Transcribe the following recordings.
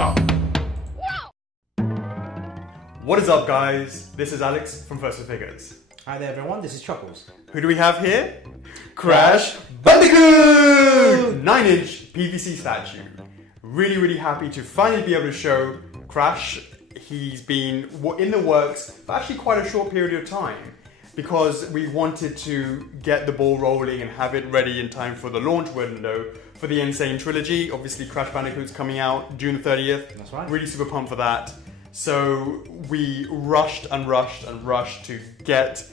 go! What is up, guys? This is Alex from First for Figures. Hi there everyone, this is Chuckles. Who do we have here? Crash Bandicoot! 9-inch PVC statue. Really happy to finally be able to show Crash. He's been in the works for actually quite a short period of time because we wanted to get the ball rolling and have it ready in time for the launch window for the Insane Trilogy. Obviously Crash Bandicoot's coming out June 30th. That's right. Really super pumped for that. So we rushed to get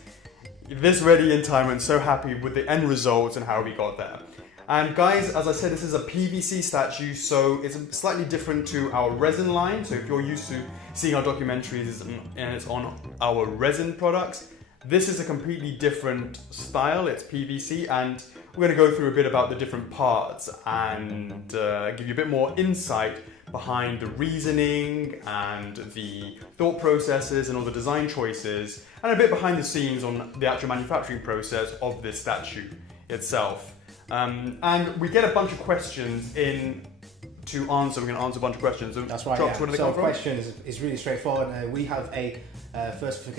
this ready in time, and so happy with the end results and how we got there. And guys, as I said, this is a PVC statue, so it's slightly different to our resin line. So if you're used to seeing our documentaries and it's on our resin products, this is a completely different style. It's PVC, and we're going to go through a bit about the different parts and give you a bit more insight behind the reasoning and the thought processes and all the design choices, and a bit behind the scenes on the actual manufacturing process of this statue itself. And we get a bunch of questions in to answer. We're going to answer a bunch of questions. That's right. Drops, Yeah. So the question is really straightforward. We have a First for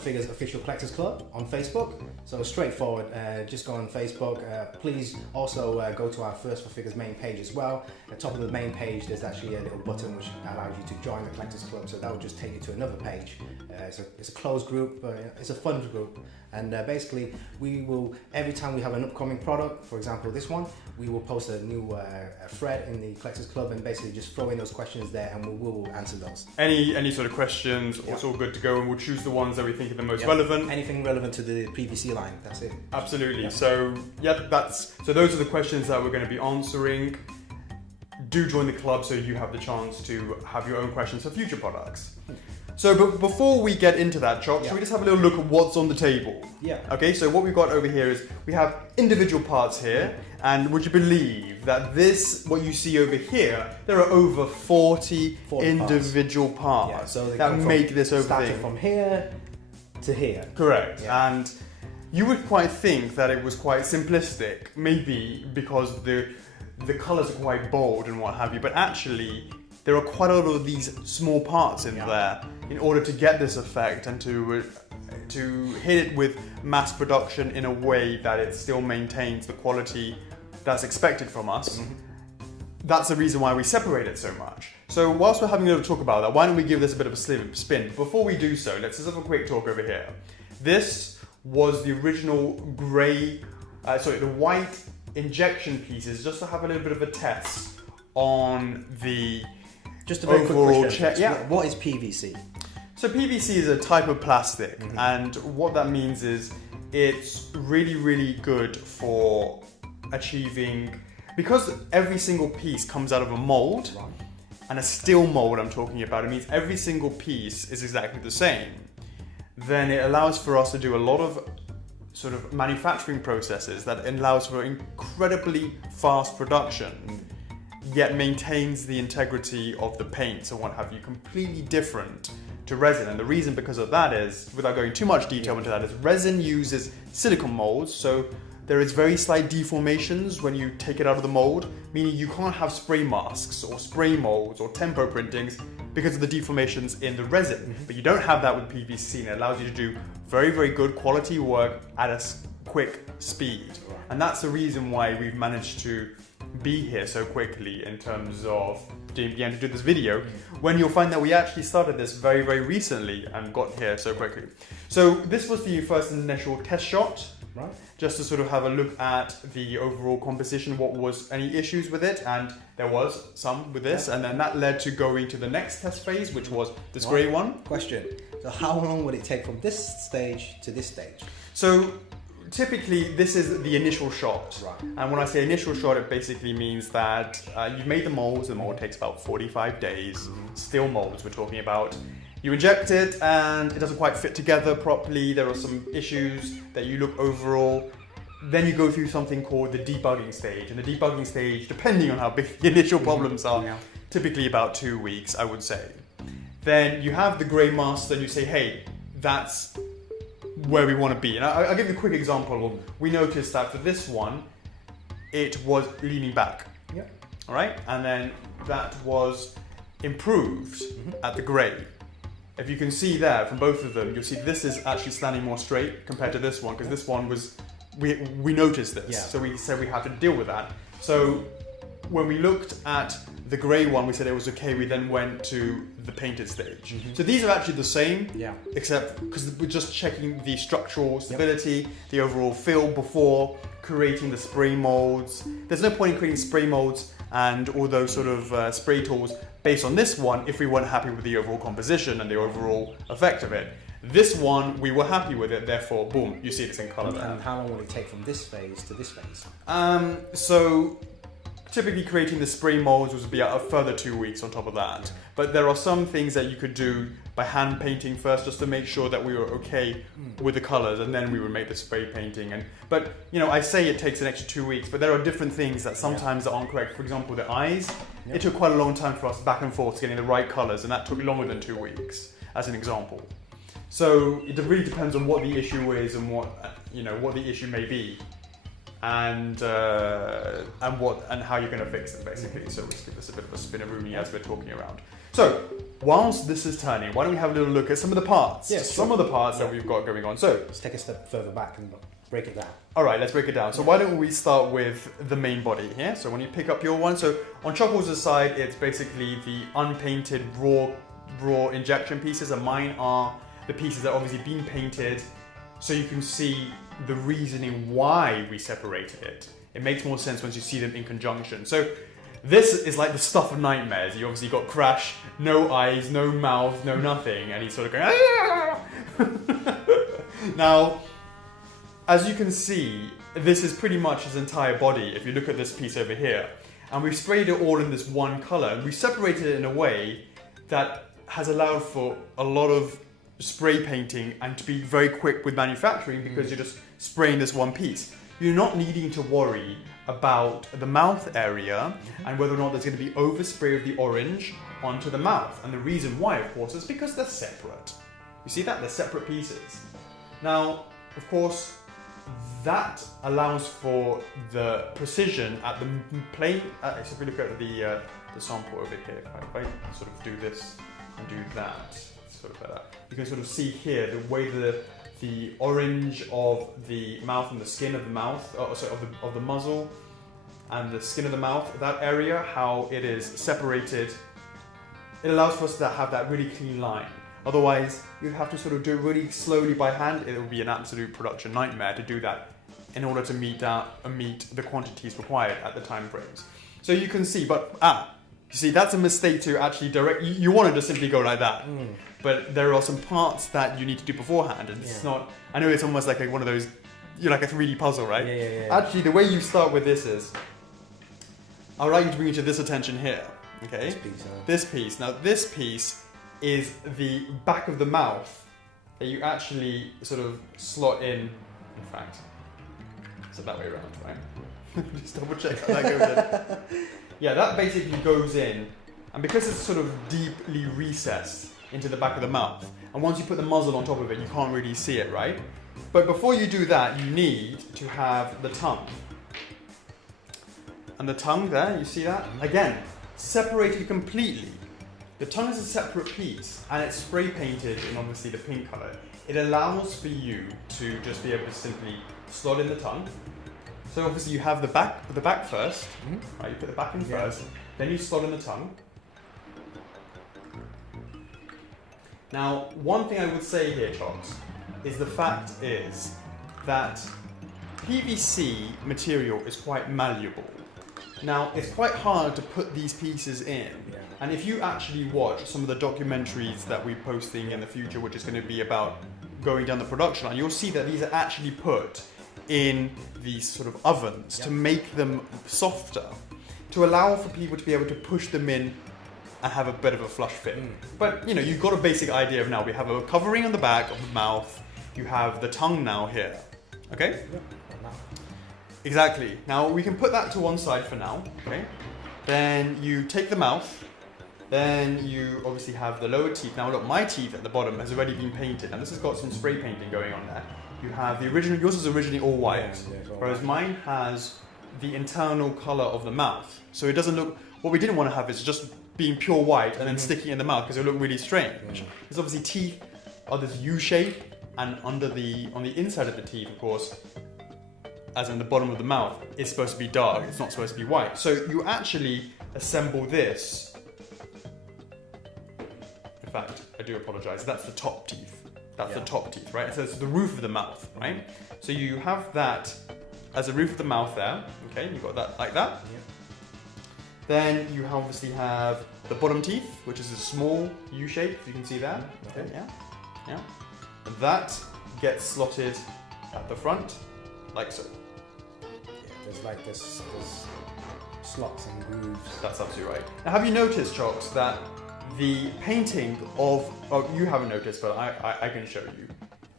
Figures official collectors club on Facebook. So straightforward. Just go on Facebook. Please also go to our First for Figures main page as well. At the top of the main page, there's actually a little button which allows you to join the collectors club. So that will just take you to another page. It's a closed group, but it's a fun group. And basically, we will, every time we have an upcoming product, for example this one, we will post a new thread in the collectors club and basically just throw in those questions there, and we will answer those. Any sort of questions, it's all good to go, and we'll choose the ones that we think are the most relevant. Anything relevant to the PVC line, that's it. Absolutely. Yeah. So those are the questions that we're going to be answering. Do join the club so you have the chance to have your own questions for future products. So, but before we get into that, Chop, should we just have a little look at what's on the table? Yeah. Okay, so what we've got over here is we have individual parts here, and would you believe that what you see over here, there are over 40 individual parts yeah, so that make this over starting thing. from here to here. Correct. Yeah. And you would quite think that it was quite simplistic, maybe because the colours are quite bold and what have you, but actually there are quite a lot of these small parts in there in order to get this effect and to hit it with mass production in a way that it still maintains the quality that's expected from us. Mm-hmm. That's the reason why we separate it so much. So whilst we're having a little talk about that, why don't we give this a bit of a spin? Before we do so, let's just have a quick talk over here. This was the original the white injection pieces, just to have a little bit of a test on the just a very overall quick question. Yeah. What is PVC? So PVC is a type of plastic, and what that means is it's really good for achieving, because every single piece comes out of a mold, and a steel mold I'm talking about, it means every single piece is exactly the same. Then it allows for us to do a lot of sort of manufacturing processes that allows for incredibly fast production, yet maintains the integrity of the paints and what have you, completely different to resin. And the reason because of that is, without going too much detail into that, is resin uses silicone molds, so there is very slight deformations when you take it out of the mold, meaning you can't have spray masks or spray molds or tempo printings because of the deformations in the resin. But you don't have that with PVC, and it allows you to do very good quality work at a quick speed. And that's the reason why we've managed to be here so quickly in terms of being able to do this video, when you'll find that we actually started this very recently and got here so quickly. So this was the first initial test shot, right? Just to sort of have a look at the overall composition, what was any issues with it, and there was some with this, and then that led to going to the next test phase, which was this grey one. Question, so how long would it take from this stage to this stage? So typically this is the initial shot, right? And when I say initial shot, it basically means that you've made the molds. The mold takes about 45 days. Steel molds we're talking about. You inject it and it doesn't quite fit together properly. There are some issues that you look overall. Then you go through something called the debugging stage. And the debugging stage, depending on how big the initial problems are, typically about 2 weeks, I would say. Then you have the grey master and you say, hey, that's where we want to be. And I'll give you a quick example. We noticed that for this one, it was leaning back. Yep. All right, and then that was improved at the grey. If you can see there from both of them, you'll see this is actually standing more straight compared to this one, because this one was, we noticed this, so we said we had to deal with that. So when we looked at the grey one, we said it was okay. We then went to the painted stage. So these are actually the same, except because we're just checking the structural stability, the overall feel before creating the spray molds. There's no point in creating spray molds and all those sort of spray tools based on this one if we weren't happy with the overall composition and the overall effect of it. This one, we were happy with it, therefore, boom, you see it's in colour there. And how long will it take from this phase to this phase? So typically creating the spray molds would be a further 2 weeks on top of that. But there are some things that you could do by hand painting first, just to make sure that we were okay with the colours, and then we would make the spray painting. But you know, I say it takes an extra 2 weeks, but there are different things that sometimes aren't correct. For example, the eyes, it took quite a long time for us back and forth getting the right colours, and that took longer than 2 weeks, as an example. So it really depends on what the issue is and what the issue may be. And how you're going to fix it, basically. So let's give this a bit of a spinneroonie as we're talking around. So whilst this is turning, why don't we have a little look at some of the parts? Yes, some of the parts that we've got going on. So let's take a step further back and break it down. All right, let's break it down. So why don't we start with the main body here? So when you pick up your one, so on Chuckles' side, it's basically the unpainted raw injection pieces, and mine are the pieces that obviously been painted, so you can see the reasoning why we separated it. It makes more sense once you see them in conjunction. So this is like the stuff of nightmares. You obviously got Crash, no eyes, no mouth, no nothing, and he's sort of going, "Ah!" Now, as you can see, this is pretty much his entire body. If you look at this piece over here, and we've sprayed it all in this one color, and we separated it in a way that has allowed for a lot of spray painting and to be very quick with manufacturing, because you're just spraying this one piece. You're not needing to worry about the mouth area and whether or not there's going to be overspray of the orange onto the mouth. And the reason why, of course, is because they're separate. You see that? They're separate pieces. Now, of course, that allows for the precision at the plane. So if we look at the sample over here, if I sort of do this and do that, sort of better. You can sort of see here the way the orange of the mouth and the skin of the mouth, of the muzzle and the skin of the mouth, that area, how it is separated. It allows for us to have that really clean line. Otherwise, you have to sort of do it really slowly by hand. It will be an absolute production nightmare to do that in order to meet the quantities required at the time frames. So you can see, you see, that's a mistake to actually direct. You want to just simply go like that. But there are some parts that you need to do beforehand, and it's not. I know it's almost like one of those, like a 3D puzzle, right? Yeah. Actually, the way you start with this is, I'd like you to bring you to this attention here. Okay. This piece. Now, this piece is the back of the mouth that you actually sort of slot in. In fact, so that way around, right? Just double check how that goes in. Yeah, that basically goes in, and because it's sort of deeply recessed into the back of the mouth, and once you put the muzzle on top of it, you can't really see it, right? But before you do that, you need to have the tongue. And the tongue there, you see that? Again, separated completely. The tongue is a separate piece, and it's spray painted in obviously the pink color. It allows for you to just be able to simply slot in the tongue. So obviously you have the back first, right? You put the back in first, then you slot in the tongue. Now, one thing I would say here, Chops, is the fact is that PVC material is quite malleable. Now, it's quite hard to put these pieces in. And if you actually watch some of the documentaries that we're posting in the future, which is going to be about going down the production line, you'll see that these are actually put in these sort of ovens to make them softer, to allow for people to be able to push them in and have a bit of a flush fit. But you've got a basic idea of now. We have a covering on the back of the mouth. You have the tongue now here. Okay? Exactly. Now we can put that to one side for now. Okay? Then you take the mouth. Then you obviously have the lower teeth. Now look, my teeth at the bottom has already been painted, and this has got some spray painting going on there. You have the original. Yours is originally all white, whereas mine has the internal color of the mouth. So it doesn't look. What we didn't want to have is just being pure white and then sticking it in the mouth because it would look really strange. Because obviously teeth are this U shape, and on the inside of the teeth, of course, as in the bottom of the mouth, it's supposed to be dark. It's not supposed to be white. So you actually assemble this. In fact, I do apologize. That's the top teeth. That's the top teeth, right? So it's the roof of the mouth, right? So you have that as a roof of the mouth there. Okay, you've got that like that. Then you obviously have the bottom teeth, which is a small U shape, if you can see that. Okay, yeah. And that gets slotted at the front, like so. There's like this slots and grooves. That's absolutely right. Now, have you noticed, Chocks, that the painting of you haven't noticed, but I can show you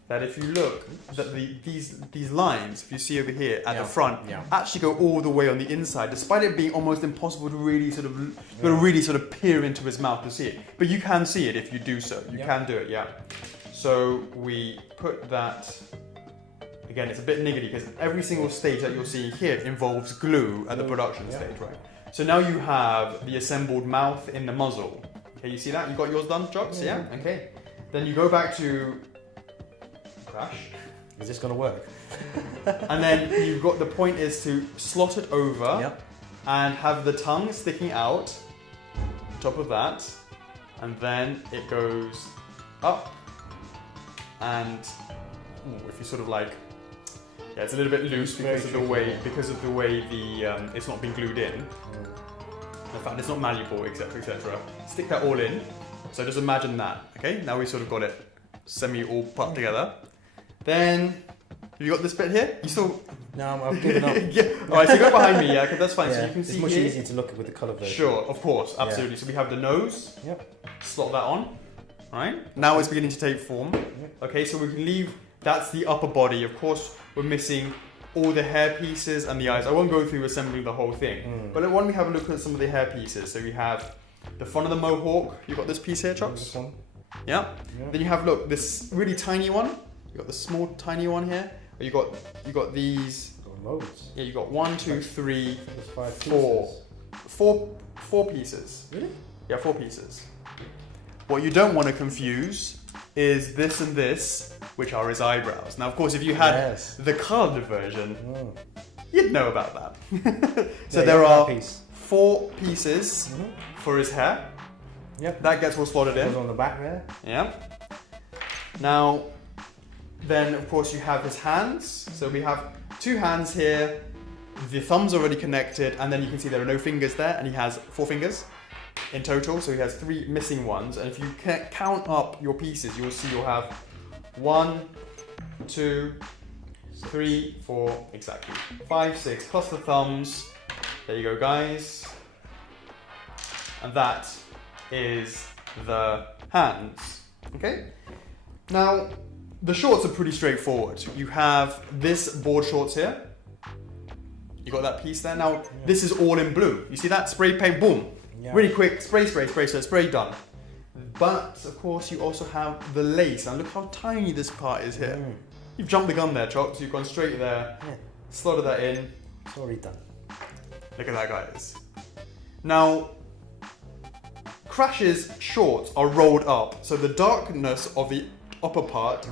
that if you look, that these lines, if you see over here at the front, actually go all the way on the inside, despite it being almost impossible to really sort of peer into his mouth to see it. But you can see it if you do so. You can do it, yeah. So we put that. Again, it's a bit niggly because every single stage that you're seeing here involves glue at the production stage, right? So now you have the assembled mouth in the muzzle. Okay, you see that? You got yours done, Jocks? Yeah? Okay. Then you go back to Crash. Is this going to work? And then you've got, the point is to slot it over and have the tongue sticking out, top of that, and then it goes up and if you sort of like, it's a little bit loose because of the way the it's not been glued in. In fact, it's not malleable, etc., etc. Stick that all in. So just imagine that. Okay, now we sort of got it semi all put together. Then have you got this bit here? You still? No, I've given up. All right, so go behind me. Yeah, okay, that's fine. So you can see it's much here. easier to look at with the colour version. Sure, of course, absolutely. So we have the nose. Slot that on. All right. Now it's beginning to take form. Okay, so we can leave. That's the upper body. Of course, we're missing all the hair pieces and the eyes. I won't go through assembling the whole thing. But why don't we have a look at some of the hair pieces. So we have the front of the mohawk. You've got this piece here, Chocks? This one. Yeah. Then you have, look, this really tiny one. You've got the small, tiny one here. You got these. Loads. Yeah, you got 1, 2, 3, 5 4. Four pieces. Really? Yeah, 4 pieces. What you don't want to confuse is this and this, which are his eyebrows. Now, of course, if you had the coloured version, you'd know about that. So there are 4 pieces for his hair. Yep. That gets all slotted in. Goes on the back there. Yeah. Now, then, of course, you have his hands. So we have 2 hands here. The thumb's already connected, and then you can see there are no fingers there, and he has 4 fingers in total. So he has 3 missing ones. And if you count up your pieces, you will see you'll have 1, 2, 3, 4, exactly 5, 6 plus the thumbs. There you go, guys. And that is the hands. Okay. Now the shorts are pretty straightforward. You have this board shorts here. You got that piece there. Now this is all in blue. You see that? Spray paint, boom. Really quick, spray, so spray done. But of course you also have the lace, and look how tiny this part is here. You've jumped the gun there, Chocks. You've gone straight there, slotted that in. It's already done. Look at that, guys. Now, Crash's shorts are rolled up, so the darkness of the upper part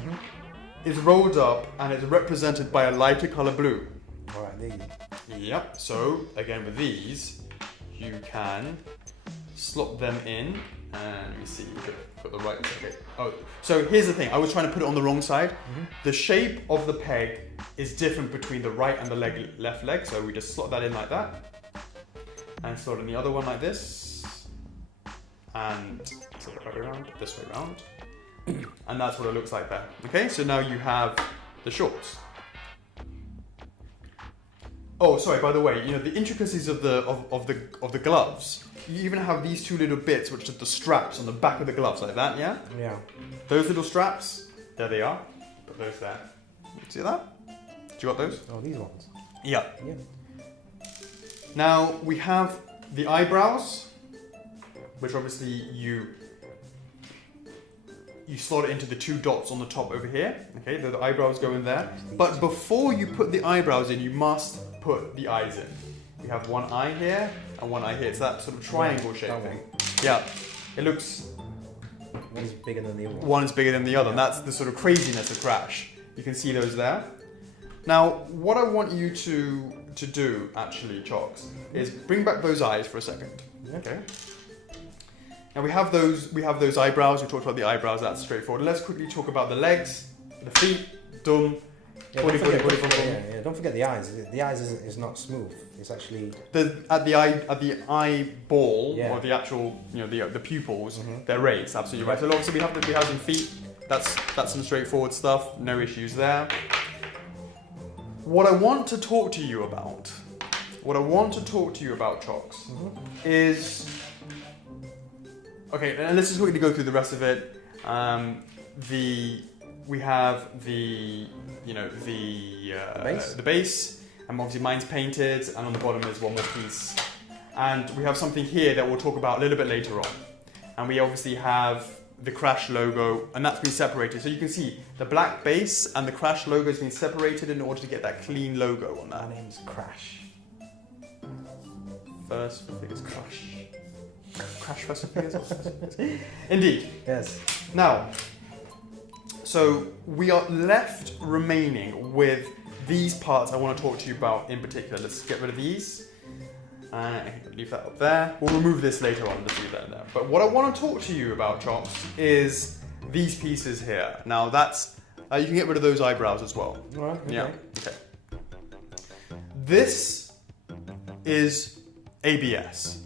is rolled up and is represented by a lighter colour blue. Alright, there you go. Yep, so again with these, you can slot them in, and let me see, got the right, okay. Oh, so here's the thing, I was trying to put it on the wrong side. The shape of the peg is different between the right and the left leg, so we just slot that in like that, and slot in the other one like this, and slot it right around, this way around, and that's what it looks like there. Okay, so now you have the shorts. Oh, sorry, by the way, you know, the intricacies of the gloves, you even have these 2 little bits, which are the straps on the back of the gloves, like that, yeah? Yeah. Those little straps, there they are. Put those there. See that? Do you got those? Oh, these ones? Yeah. Now, we have the eyebrows, which obviously you slot it into the 2 dots on the top over here. Okay, the eyebrows go in there. But before you put the eyebrows in, you must put the eyes in. We have one eye here and one eye here. It's that sort of triangle shape thing. Yeah, it looks... One is bigger than the other one. One is bigger than the other, and that's the sort of craziness of Crash. You can see those there. Now, what I want you to do, actually, Chocks, is bring back those eyes for a second. Okay. Now we have those eyebrows. We talked about the eyebrows. That's straightforward. Let's quickly talk about the legs, the feet. Done. Yeah, don't forget the eyes. The eyes is not smooth. It's actually at the eyeball or the actual the pupils. They're raised. Absolutely right. So obviously we have some feet. That's some straightforward stuff. No issues there. What I want to talk to you about, Chocks, is okay. And let's just quickly go through the rest of it. We have the base, and obviously mine's painted, and on the bottom is one more piece. And we have something here that we'll talk about a little bit later on. And we obviously have the Crash logo, and that's been separated. So you can see the black base and the Crash logo has been separated in order to get that clean logo on that. My name's Crash. First for figures, Crash. Crash first for figures. Indeed. Yes. Now, so we are left remaining with these parts I want to talk to you about in particular. Let's get rid of these. Leave that up there. We'll remove this later on. Let's leave that in there. But what I want to talk to you about, Chocks, is these pieces here. Now that's you can get rid of those eyebrows as well. All right. Okay. Yeah. Okay. This is ABS.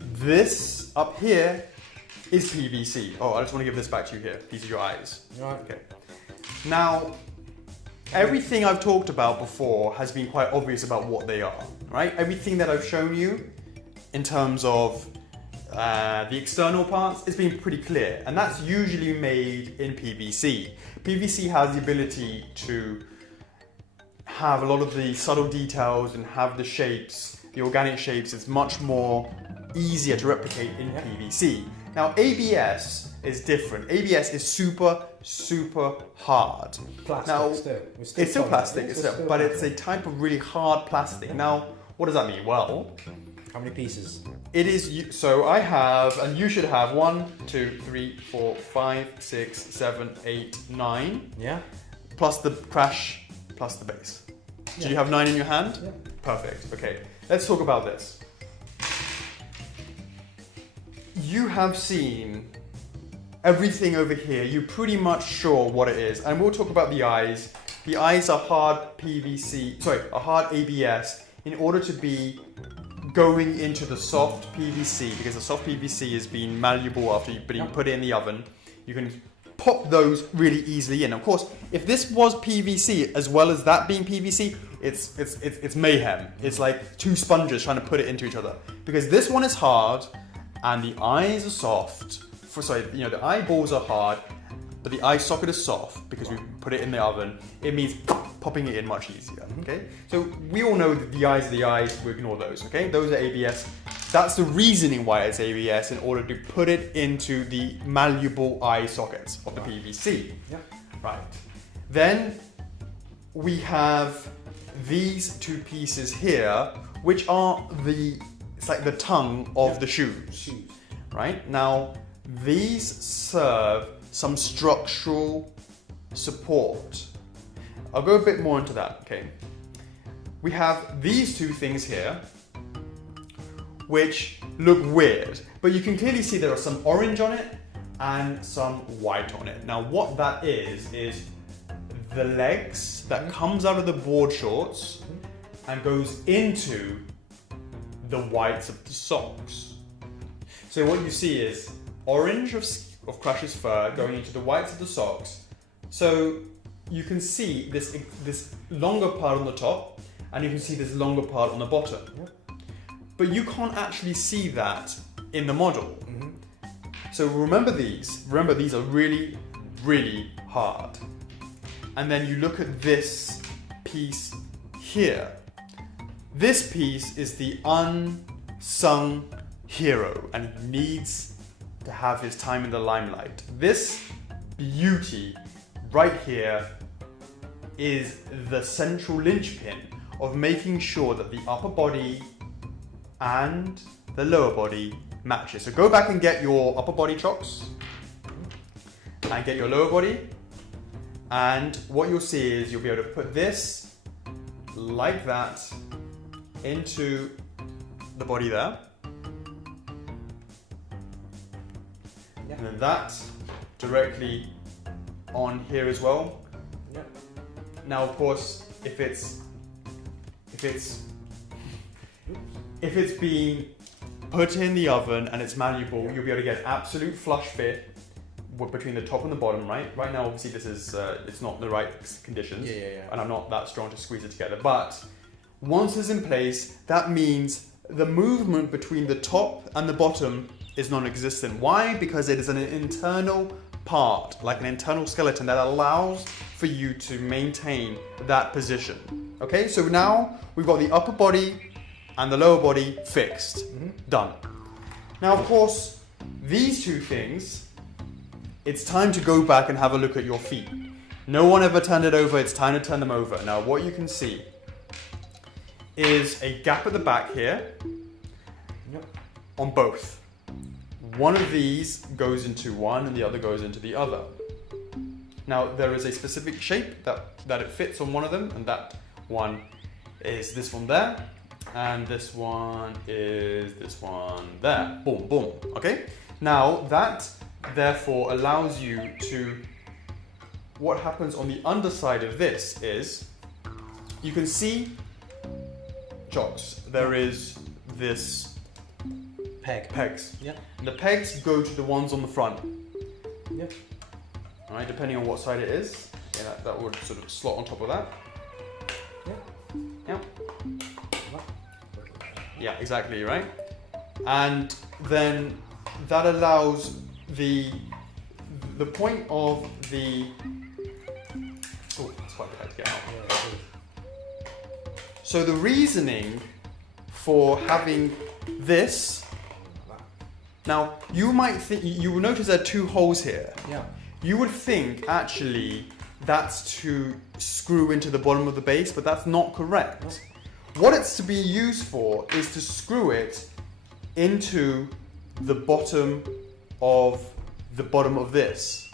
This up here is PVC. Oh, I just want to give this back to you here. These are your eyes. All right. Okay. Now, everything I've talked about before has been quite obvious about what they are, right? Everything that I've shown you in terms of the external parts has been pretty clear, and that's usually made in PVC. PVC has the ability to have a lot of the subtle details and have the shapes, the organic shapes. It's much more easier to replicate in PVC. Now, ABS is different. ABS is super hard. Plastic now, still. It's still plastic, but it's a type of really hard plastic. Now, what does that mean? Well, how many pieces? It is, so I have, and you should have 1, 2, 3, 4, 5, 6, 7, 8, 9. Yeah. Plus the Crash, plus the base. Do you have 9 in your hand? Yeah. Perfect. Okay. Let's talk about this. You have seen everything over here. You're pretty much sure what it is. And we'll talk about the eyes. The eyes are hard a hard ABS in order to be going into the soft PVC, because the soft PVC has been malleable after you put it in the oven. You can pop those really easily in. Of course, if this was PVC as well as that being PVC, it's mayhem. It's like two sponges trying to put it into each other. Because this one is hard and the eyes are soft. The eyeballs are hard, but the eye socket is soft because we put it in the oven. It means popping it in much easier, okay? So we all know that the eyes are the eyes, we ignore those, okay? Those are ABS. That's the reasoning why it's ABS, in order to put it into the malleable eye sockets of the PVC. Yeah. Right. Then we have these two pieces here, which are it's like the tongue of the shoes. Right? Now, these serve some structural support. I'll go a bit more into that, okay? We have these two things here, which look weird, but you can clearly see there are some orange on it and some white on it. Now, what that is the legs that comes out of the board shorts and goes into the whites of the socks. So what you see is orange of Crash's fur going into the whites of the socks. So you can see this longer part on the top, and you can see this longer part on the bottom. Yep. But you can't actually see that in the model. So remember these. Remember, these are really, really hard. And then you look at this piece here. This piece is the unsung hero, and he needs to have his time in the limelight. This beauty right here is the central linchpin of making sure that the upper body and the lower body matches. So go back and get your upper body chocks and get your lower body. And what you'll see is you'll be able to put this like that into the body there. Yeah. And then that directly on here as well. Yeah. Now, of course, if it's being put in the oven and it's malleable, you'll be able to get absolute flush fit between the top and the bottom, right? Right now, obviously, this is it's not the right conditions, and I'm not that strong to squeeze it together. But once it's in place, that means the movement between the top and the bottom is non-existent. Why? Because it is an internal part, like an internal skeleton that allows for you to maintain that position. Okay, so now we've got the upper body and the lower body fixed. Done. Now, of course, these two things, it's time to go back and have a look at your feet. No one ever turned it over, it's time to turn them over. Now, what you can see is a gap at the back here on both. One of these goes into one and the other goes into the other. Now, there is a specific shape that it fits on one of them, and that one is this one there, and this one is this one there. Boom, boom, okay? Now, that therefore allows you to, what happens on the underside of this is, you can see, chocks, there is this pegs. Yeah. And the pegs go to the ones on the front. Yeah. All right, depending on what side it is, that would sort of slot on top of that. Yeah. Yeah, exactly, right? And then that allows the point of the... Oh, it's quite hard to get out. So the reasoning for having this... Now, you might think, you will notice there are two holes here. Yeah. You would think, actually, that's to screw into the bottom of the base, but that's not correct. No. What it's to be used for is to screw it into the bottom of this.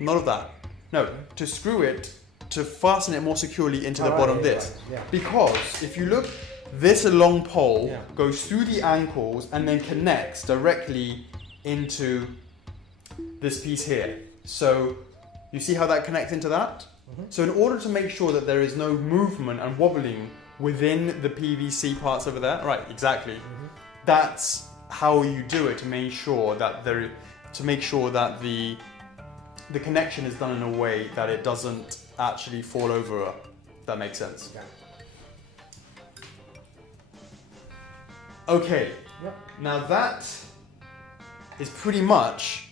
Not of that. No, to screw it, to fasten it more securely into the bottom of this. Right. Yeah. Because if you look, this long pole goes through the ankles and then connects directly into this piece here. So you see how that connects into that? So in order to make sure that there is no movement and wobbling within the PVC parts over there, right, exactly. That's how you do it to make sure that the connection is done in a way that it doesn't actually fall over, if that makes sense. Yeah. Okay, now that is pretty much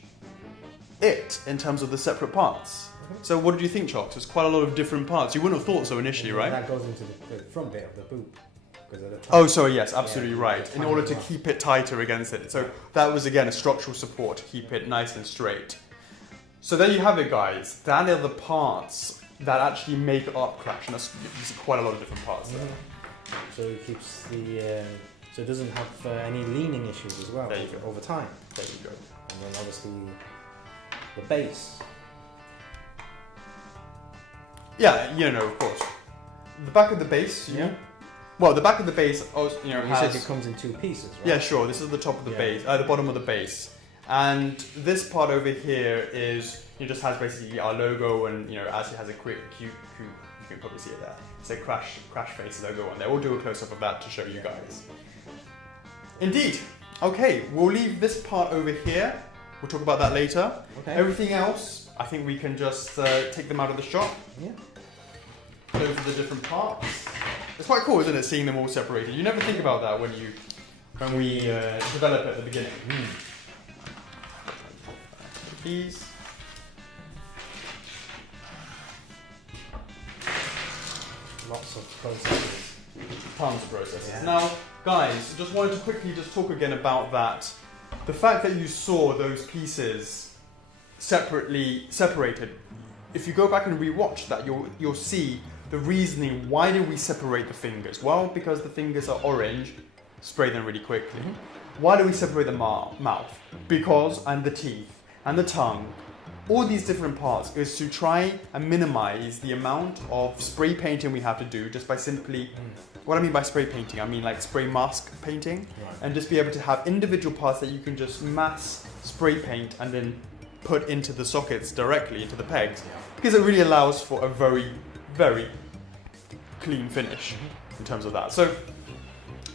it in terms of the separate parts. So what did you think, Chocks? There's quite a lot of different parts. You wouldn't have thought so initially, right? That goes into the front bit of the boot. Oh, sorry, yes, absolutely right. In order to keep it tighter against it. So that was, again, a structural support to keep it nice and straight. So there you have it, guys. That are the parts that actually make up Crash. And there's quite a lot of different parts there. So it keeps the... so it doesn't have any leaning issues as well over time. There you go. And then obviously the base. Yeah, of course. The back of the base, well, the back of the base, you said it comes in two pieces, right? Yeah, sure. This is the top of the base, the bottom of the base. And this part over here is, just has basically our logo, and, actually has a cute, you can probably see it there. It's a Crash Face logo on there. We'll do a close-up of that to show you guys. Indeed. Okay, we'll leave this part over here. We'll talk about that later. Okay. Everything else, I think we can just take them out of the shop. Yeah. Those are the different parts. It's quite cool, isn't it, seeing them all separated? You never think about that when we develop at the beginning. These. Lots of processes. Tons of processes. Yeah. Now, guys, just wanted to quickly talk again about that. The fact that you saw those pieces separated. If you go back and rewatch that, you'll see the reasoning. Why did we separate the fingers? Well, because the fingers are orange, spray them really quickly. why do we separate the mouth? Because, and the teeth, and the tongue, all these different parts is to try and minimize the amount of spray painting we have to do just by simply, what I mean by spray painting, I mean like spray mask painting, and just be able to have individual parts that you can just mass spray paint and then put into the sockets directly, into the pegs, because it really allows for a very, very clean finish in terms of that. So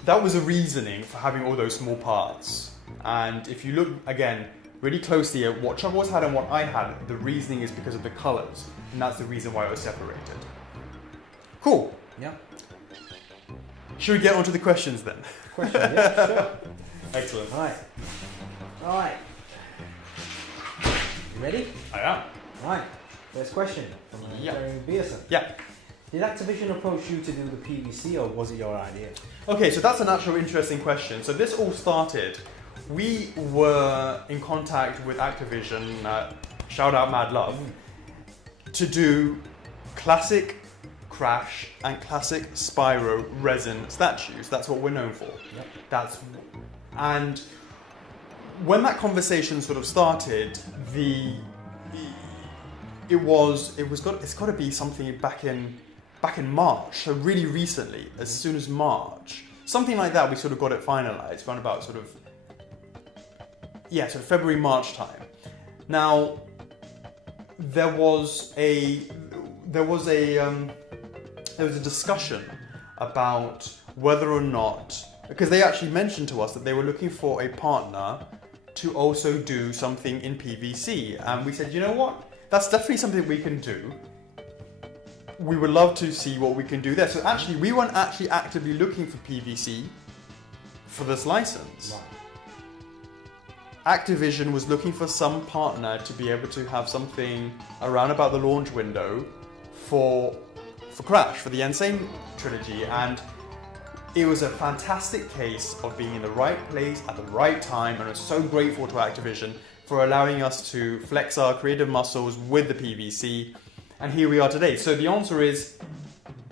that was the reasoning for having all those small parts. And if you look, again, really closely at what Chuck had and what I had, the reasoning is because of the colors. And that's the reason why it was separated. Cool. Yeah. Should we get on to the questions then? Question, yeah, sure. Excellent. All right. You ready? I am. All right. First question from Jeremy Beerson. Yeah. Did Activision approach you to do the PVC, or was it your idea? Okay, so that's an actual interesting question. So this all started, we were in contact with Activision, shout out Mad Love, to do classic Crash and classic Spyro resin statues. That's what we're known for. Yep. And when that conversation sort of started, it's got to be something back in March, so really recently, as soon as March, something like that. We sort of got it finalized around about sort of February, March time. Now there was a discussion about whether or not, because they actually mentioned to us that they were looking for a partner to also do something in PVC, and we said, you know what, that's definitely something we can do. We would love to see what we can do there. So actually, we weren't actually actively looking for PVC for this license. Right. Activision was looking for some partner to be able to have something around about the launch window for Crash, for the Insane trilogy, and it was a fantastic case of being in the right place at the right time, and I'm so grateful to Activision for allowing us to flex our creative muscles with the PVC. And here we are today. So the answer is,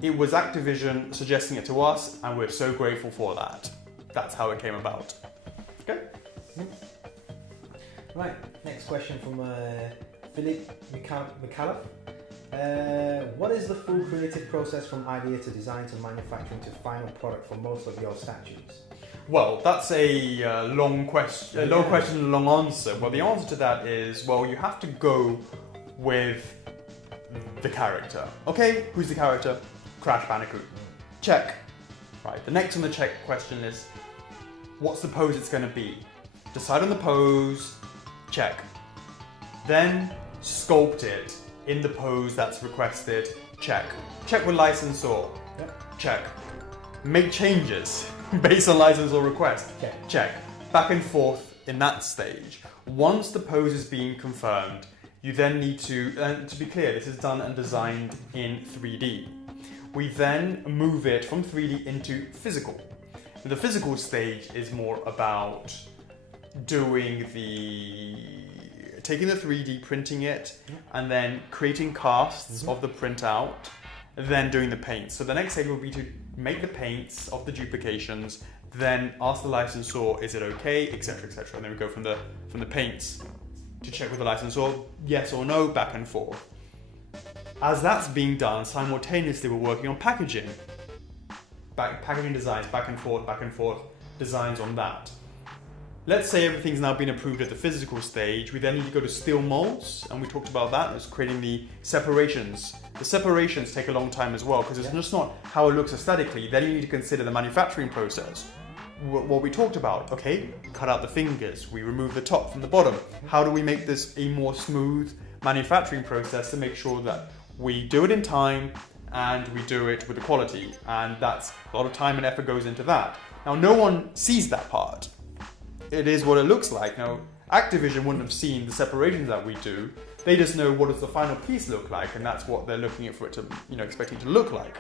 it was Activision suggesting it to us, and we're so grateful for that. That's how it came about. Okay? Right, next question from Philip McCallum. What is the full creative process from idea to design to manufacturing to final product for most of your statues? Well, that's a long question, a long answer. Well, the answer to that is, well, you have to go with the character. Okay, who's the character? Crash Bandicoot. Check. Right, the next on the check question is, what's the pose it's going to be? Decide on the pose. Check. Then sculpt it in the pose that's requested. Check. Check with licensor. Yep. Check. Make changes based on license or request. Okay. Check. Back and forth in that stage. Once the pose is being confirmed, you then need to be clear, this is done and designed in 3D. We then move it from 3D into physical. The physical stage is more about taking the 3D, printing it, and then creating casts of the printout, then doing the paints. So the next stage will be to make the paints of the duplications, then ask the licensor, is it okay, etc., etc. And then we go from the paints to check with the licensor, yes or no, back and forth. As that's being done, simultaneously we're working on packaging. Packaging designs, back and forth, designs on that. Let's say everything's now been approved at the physical stage, we then need to go to steel molds, and we talked about that, it's creating the separations. The separations take a long time as well, because it's just not how it looks aesthetically, then you need to consider the manufacturing process. What we talked about, okay, cut out the fingers, we remove the top from the bottom. How do we make this a more smooth manufacturing process to make sure that we do it in time and we do it with the quality? And that's a lot of time and effort goes into that. Now, no one sees that part. It is what it looks like. Now, Activision wouldn't have seen the separations that we do. They just know what does the final piece look like, and that's what they're looking at for it to, expecting to look like.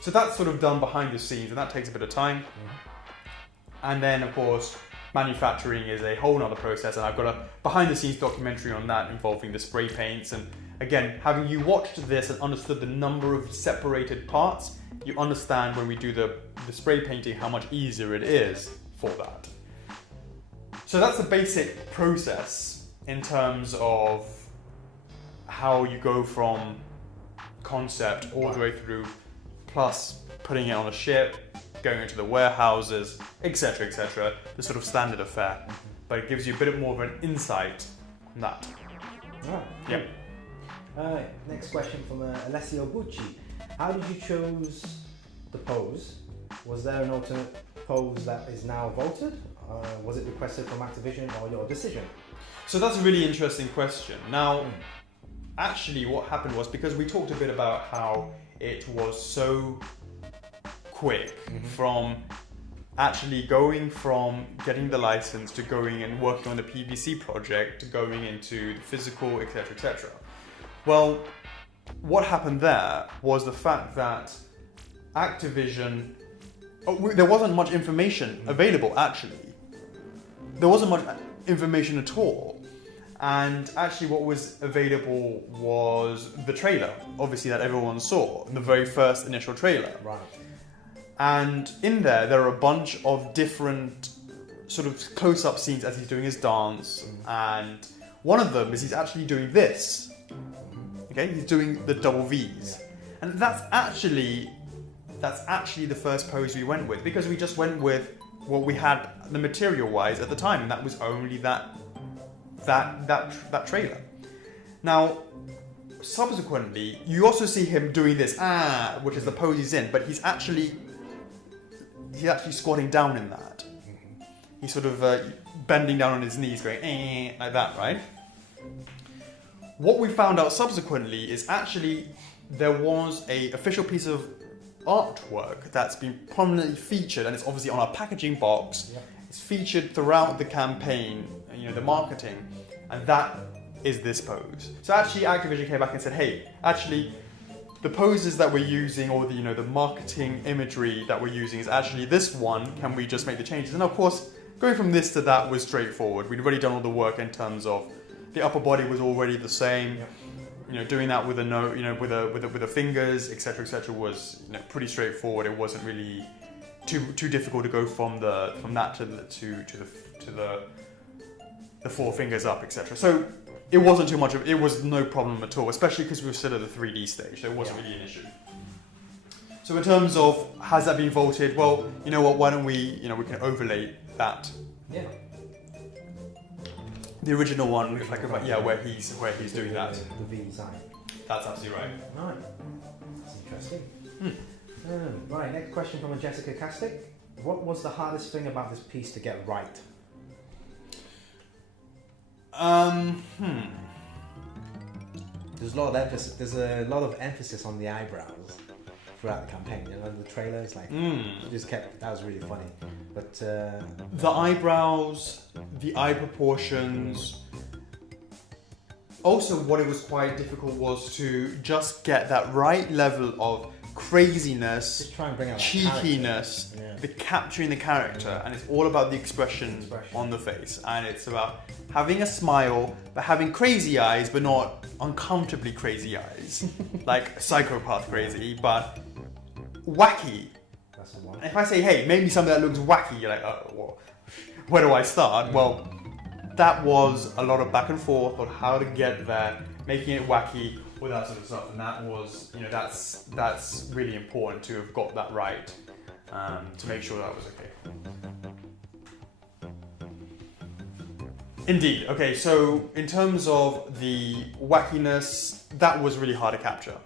So that's sort of done behind the scenes, and that takes a bit of time. And then, of course, manufacturing is a whole other process, and I've got a behind-the-scenes documentary on that involving the spray paints. And again, having you watched this and understood the number of separated parts, you understand when we do the spray painting how much easier it is for that. So that's the basic process in terms of how you go from concept all the way through, plus putting it on a ship, going into the warehouses, etc., etc. The sort of standard affair, but it gives you a bit more of an insight on that. Right. Yeah. Next question from Alessio Bucci. How did you choose the pose? Was there an alternate pose that is now voted? Was it requested from Activision or your decision? So that's a really interesting question. Now, actually what happened was, because we talked a bit about how it was so quick from actually going from getting the license to going and working on the PVC project to going into the physical, etc., etc. Well, what happened there was the fact that Activision, there wasn't much information available actually. There wasn't much information at all. And actually what was available was the trailer, obviously, that everyone saw, the very first initial trailer. Right. And in there are a bunch of different sort of close-up scenes as he's doing his dance. And one of them is he's actually doing this. Okay, he's doing the double V's. Yeah. And that's actually the first pose we went with, because we just went with what we had the material-wise at the time, and that was only that trailer. Now, subsequently, you also see him doing this, which is the pose he's in, but he's actually squatting down in that. He's sort of bending down on his knees, going like that, right? What we found out subsequently is actually there was an official piece of artwork that's been prominently featured, and it's obviously on our packaging box. Yeah. It's featured throughout the campaign, the marketing, and that is this pose. So actually Activision came back and said, hey, actually the poses that we're using, or the marketing imagery that we're using, is actually this one. Can we just make the changes? And of course, going from this to that was straightforward. We'd already done all the work in terms of the upper body was already the same. Yeah. Doing that with with the fingers, etc., was pretty straightforward. It wasn't really too difficult to go from that to the four fingers up, etc. So it wasn't too much it was no problem at all, especially because we were still at the 3D stage, so it wasn't really an issue. So in terms of has that been voted, well, you know what, why don't we can overlay that. Yeah. The original one, where he's doing that. The V design. That's absolutely right. Right. That's interesting. Right, next question from Jessica Castic. What was the hardest thing about this piece to get right? There's a lot of emphasis on the eyebrows throughout the campaign. The trailers, that was really funny. But the eyebrows, the eye proportions. Also, what it was quite difficult was to just get that right level of craziness, just try and bring out cheekiness, the capturing the character, and it's all about the expression on the face, and it's about having a smile, but having crazy eyes, but not uncomfortably crazy eyes, like psychopath crazy, but wacky. That's the one. And if I say, hey, maybe something that looks wacky, you're like, oh, well, where do I start? Well, that was a lot of back and forth on how to get there, making it wacky, all that sort of stuff, and that was, that's really important to have got that right, to make sure that was okay. Indeed. Okay, so in terms of the wackiness, that was really hard to capture,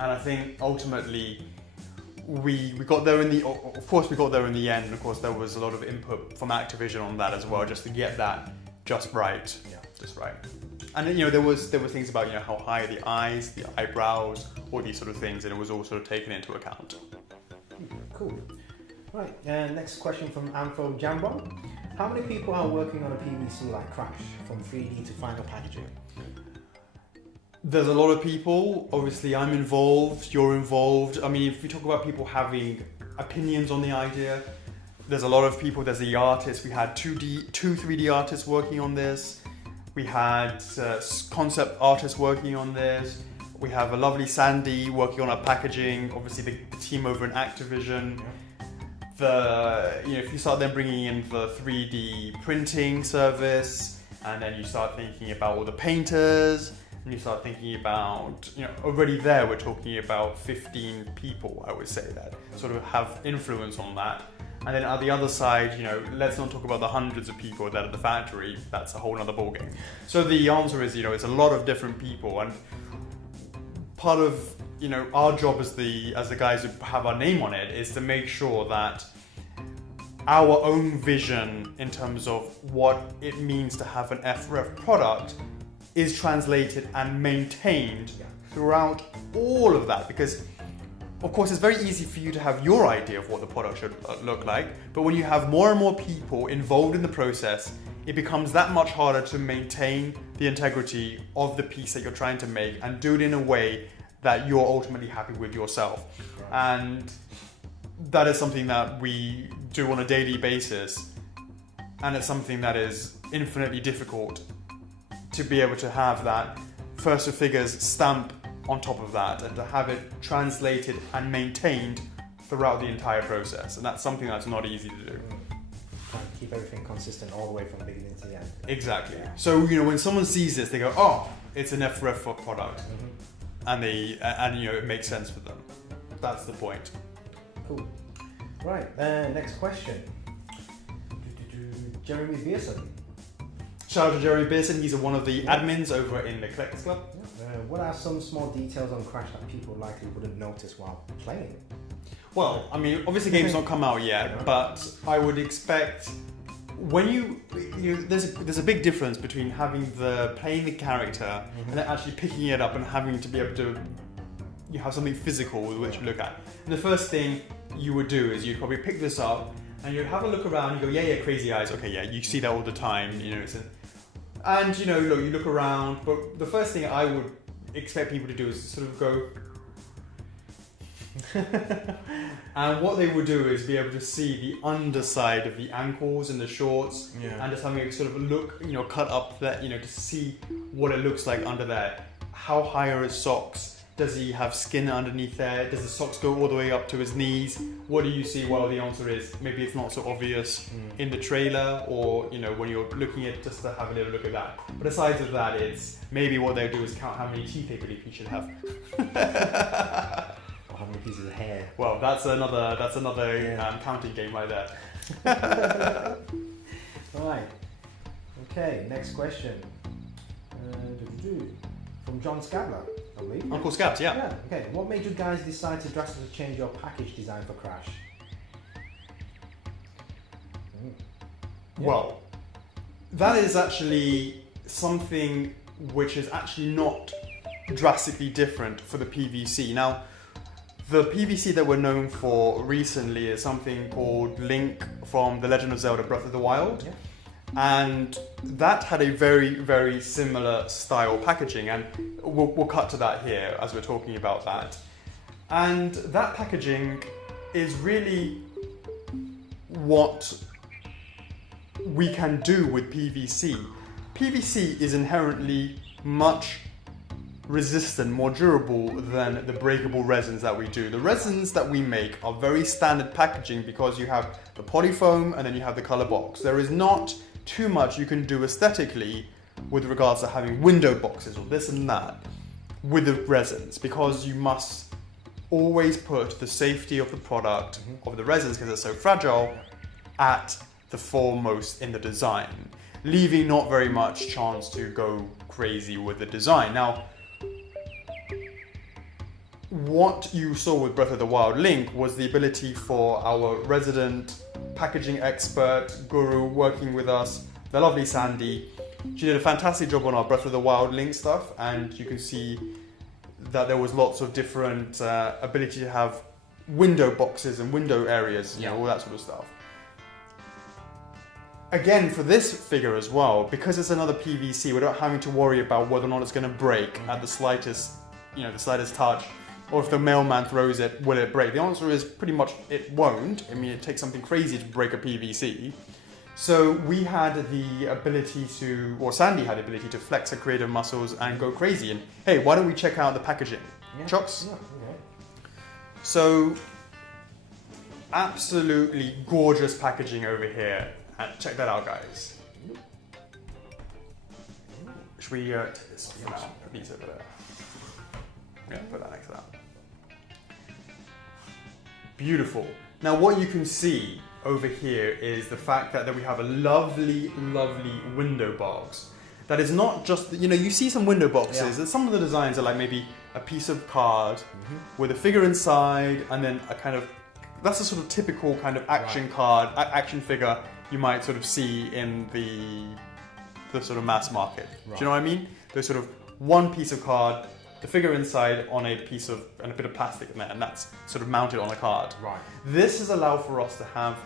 and I think ultimately we got there in the. Of course, we got there in the end. And of course, there was a lot of input from Activision on that as well, just to get that just right. Yeah. Just right. And there were things about how high the eyes, the eyebrows, all these sort of things, and it was all sort of taken into account. Cool. Right. Next question from Anfo Jambon. How many people are working on a PVC like Crash, from 3D to final packaging? There's a lot of people. Obviously, I'm involved. You're involved. I mean, if we talk about people having opinions on the idea, there's a lot of people. There's the artists. We had two 3D artists working on this. We had concept artists working on this. We have a lovely Sandy working on our packaging. Obviously, the team over in Activision. if you start then bringing in the 3D printing service, and then you start thinking about all the painters, and you start thinking about, already there we're talking about 15 people, I would say, that sort of have influence on that. And then at the other side, let's not talk about the hundreds of people that are at the factory. That's a whole other ballgame. So the answer is, it's a lot of different people, and part of our job as the guys who have our name on it is to make sure that our own vision in terms of what it means to have an F4F product is translated and maintained throughout all of that, because of course, it's very easy for you to have your idea of what the product should look like, but when you have more and more people involved in the process, it becomes that much harder to maintain the integrity of the piece that you're trying to make and do it in a way that you're ultimately happy with yourself. And that is something that we do on a daily basis, and it's something that is infinitely difficult to be able to have that first of figures stamp on top of that, and to have it translated and maintained throughout the entire process. And that's something that's not easy to do. Trying to keep everything consistent all the way from the beginning to the end. Exactly. So, when someone sees this, they go, oh, it's an F4F product. And it makes sense for them. That's the point. Cool. Right, next question. Jeremy Beerson. Shout out to Jeremy Beerson. He's one of the admins over in the Collectors Club. What are some small details on Crash that people likely wouldn't notice while playing? Well, obviously game's not come out yet, but I would expect when there's a big difference between playing the character and then actually picking it up and having to be able to have something physical with which to look at. And the first thing you would do is you'd probably pick this up and you'd have a look around and you go, yeah, crazy eyes, okay, yeah, you see that all the time, and you look around, but the first thing I would expect people to do is sort of go and what they would do is be able to see the underside of the ankles and the shorts, and just having a sort of look, cut up that, to see what it looks like under there. How high are his socks? Does he have skin underneath there? Does the socks go all the way up to his knees? What do you see? Well, the answer is maybe it's not so obvious in the trailer, or when you're looking at just to have a little look at that. But aside of that, it's maybe what they'll do is count how many teeth they believe he should have. Or how many pieces of hair. Well, that's another counting game right there. Right. Okay. Next question. From John Scabler, I believe. Uncle Scabs, yeah. Okay. What made you guys decide to drastically change your package design for Crash? Well, that is actually something which is actually not drastically different for the PVC. Now, the PVC that we're known for recently is something called Link from The Legend of Zelda Breath of the Wild. Yeah. And that had a very, very similar style packaging, and we'll cut to that here as we're talking about that. And that packaging is really what we can do with PVC. PVC is inherently much resistant, more durable than the breakable resins that we do. The resins that we make are very standard packaging because you have the polyfoam and then you have the color box. There is not too much you can do aesthetically with regards to having window boxes or this and that with the resins, because you must always put the safety of the product, of the resins, because they're so fragile, at the foremost in the design, leaving not very much chance to go crazy with the design. Now, what you saw with Breath of the Wild Link was the ability for our resident packaging expert, Guru, working with us, the lovely Sandy. She did a fantastic job on our Breath of the Wild Link stuff, and you can see that there was lots of different ability to have window boxes and window areas, all that sort of stuff. Again, for this figure as well, because it's another PVC, we're not having to worry about whether or not it's going to break at the slightest touch, or if the mailman throws it, will it break? The answer is pretty much it won't. I mean, it takes something crazy to break a PVC. So we had the ability to, or Sandy had the ability to flex her creative muscles and go crazy. And hey, why don't we check out the packaging? Chocks? Yeah, okay. So absolutely gorgeous packaging over here. And check that out, guys. Should we take this for now? Put these over there. Yeah, put that next to that. Beautiful. Now what you can see over here is the fact that we have a lovely, lovely window box. That is not just, you see some window boxes, and some of the designs are like maybe a piece of card with a figure inside, and then a kind of, that's a sort of typical kind of action card, action figure you might sort of see in the sort of mass market. Do you know what I mean? There's sort of one piece of card, the figure inside on a piece of, and a bit of plastic in there, and that's sort of mounted on a card. Right. This has allowed for us to have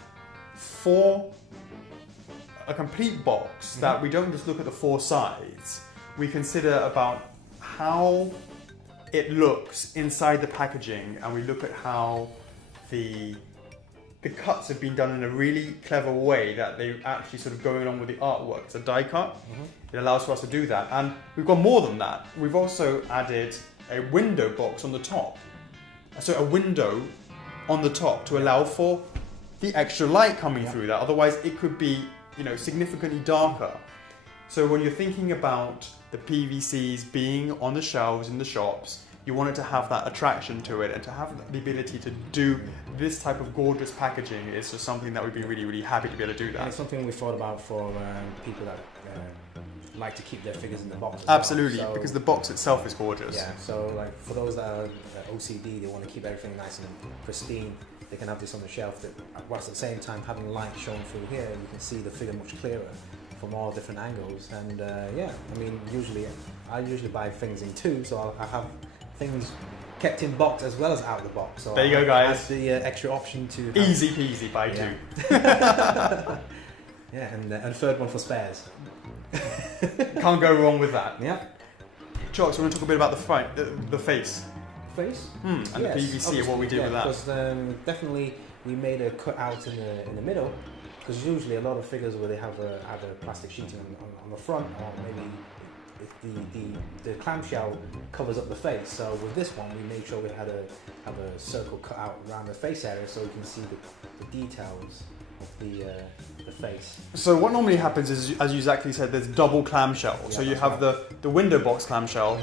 a complete box that we don't just look at the 4 sides. We consider about how it looks inside the packaging, and we look at how the cuts have been done in a really clever way that they actually sort of go along with the artwork. It's a die cut. It allows for us to do that. And we've got more than that. We've also added a window box on the top. So a window on the top to allow for the extra light coming through that. Otherwise it could be, significantly darker. So when you're thinking about the PVCs being on the shelves in the shops, you want it to have that attraction to it, and to have the ability to do this type of gorgeous packaging is just something that we've been really, really happy to be able to do that. And it's something we thought about for people that like to keep their figures in the box. Absolutely, well. So, because the box itself is gorgeous. Yeah, so like for those that are OCD, they want to keep everything nice and pristine, they can have this on the shelf, that whilst at the same time having light showing through here, you can see the figure much clearer from all different angles. And I usually buy things in 2, so I have things kept in box as well as out of the box. So there you go, guys. That's the extra option to have. Easy peasy, buy 2. Yeah, and third one for spares. Can't go wrong with that. Yeah. Chocks, we want to talk a bit about the front, the face. Face? And the PVC and what we did with that. Because definitely we made a cut out in the middle, because usually a lot of figures where they have either plastic sheeting on the front, or maybe the clamshell covers up the face. So with this one, we made sure we have a circle cut out around the face area, so you can see the details of the face. So what normally happens is, as you exactly said, there's double clamshell. Yeah, so you have the window box clamshell,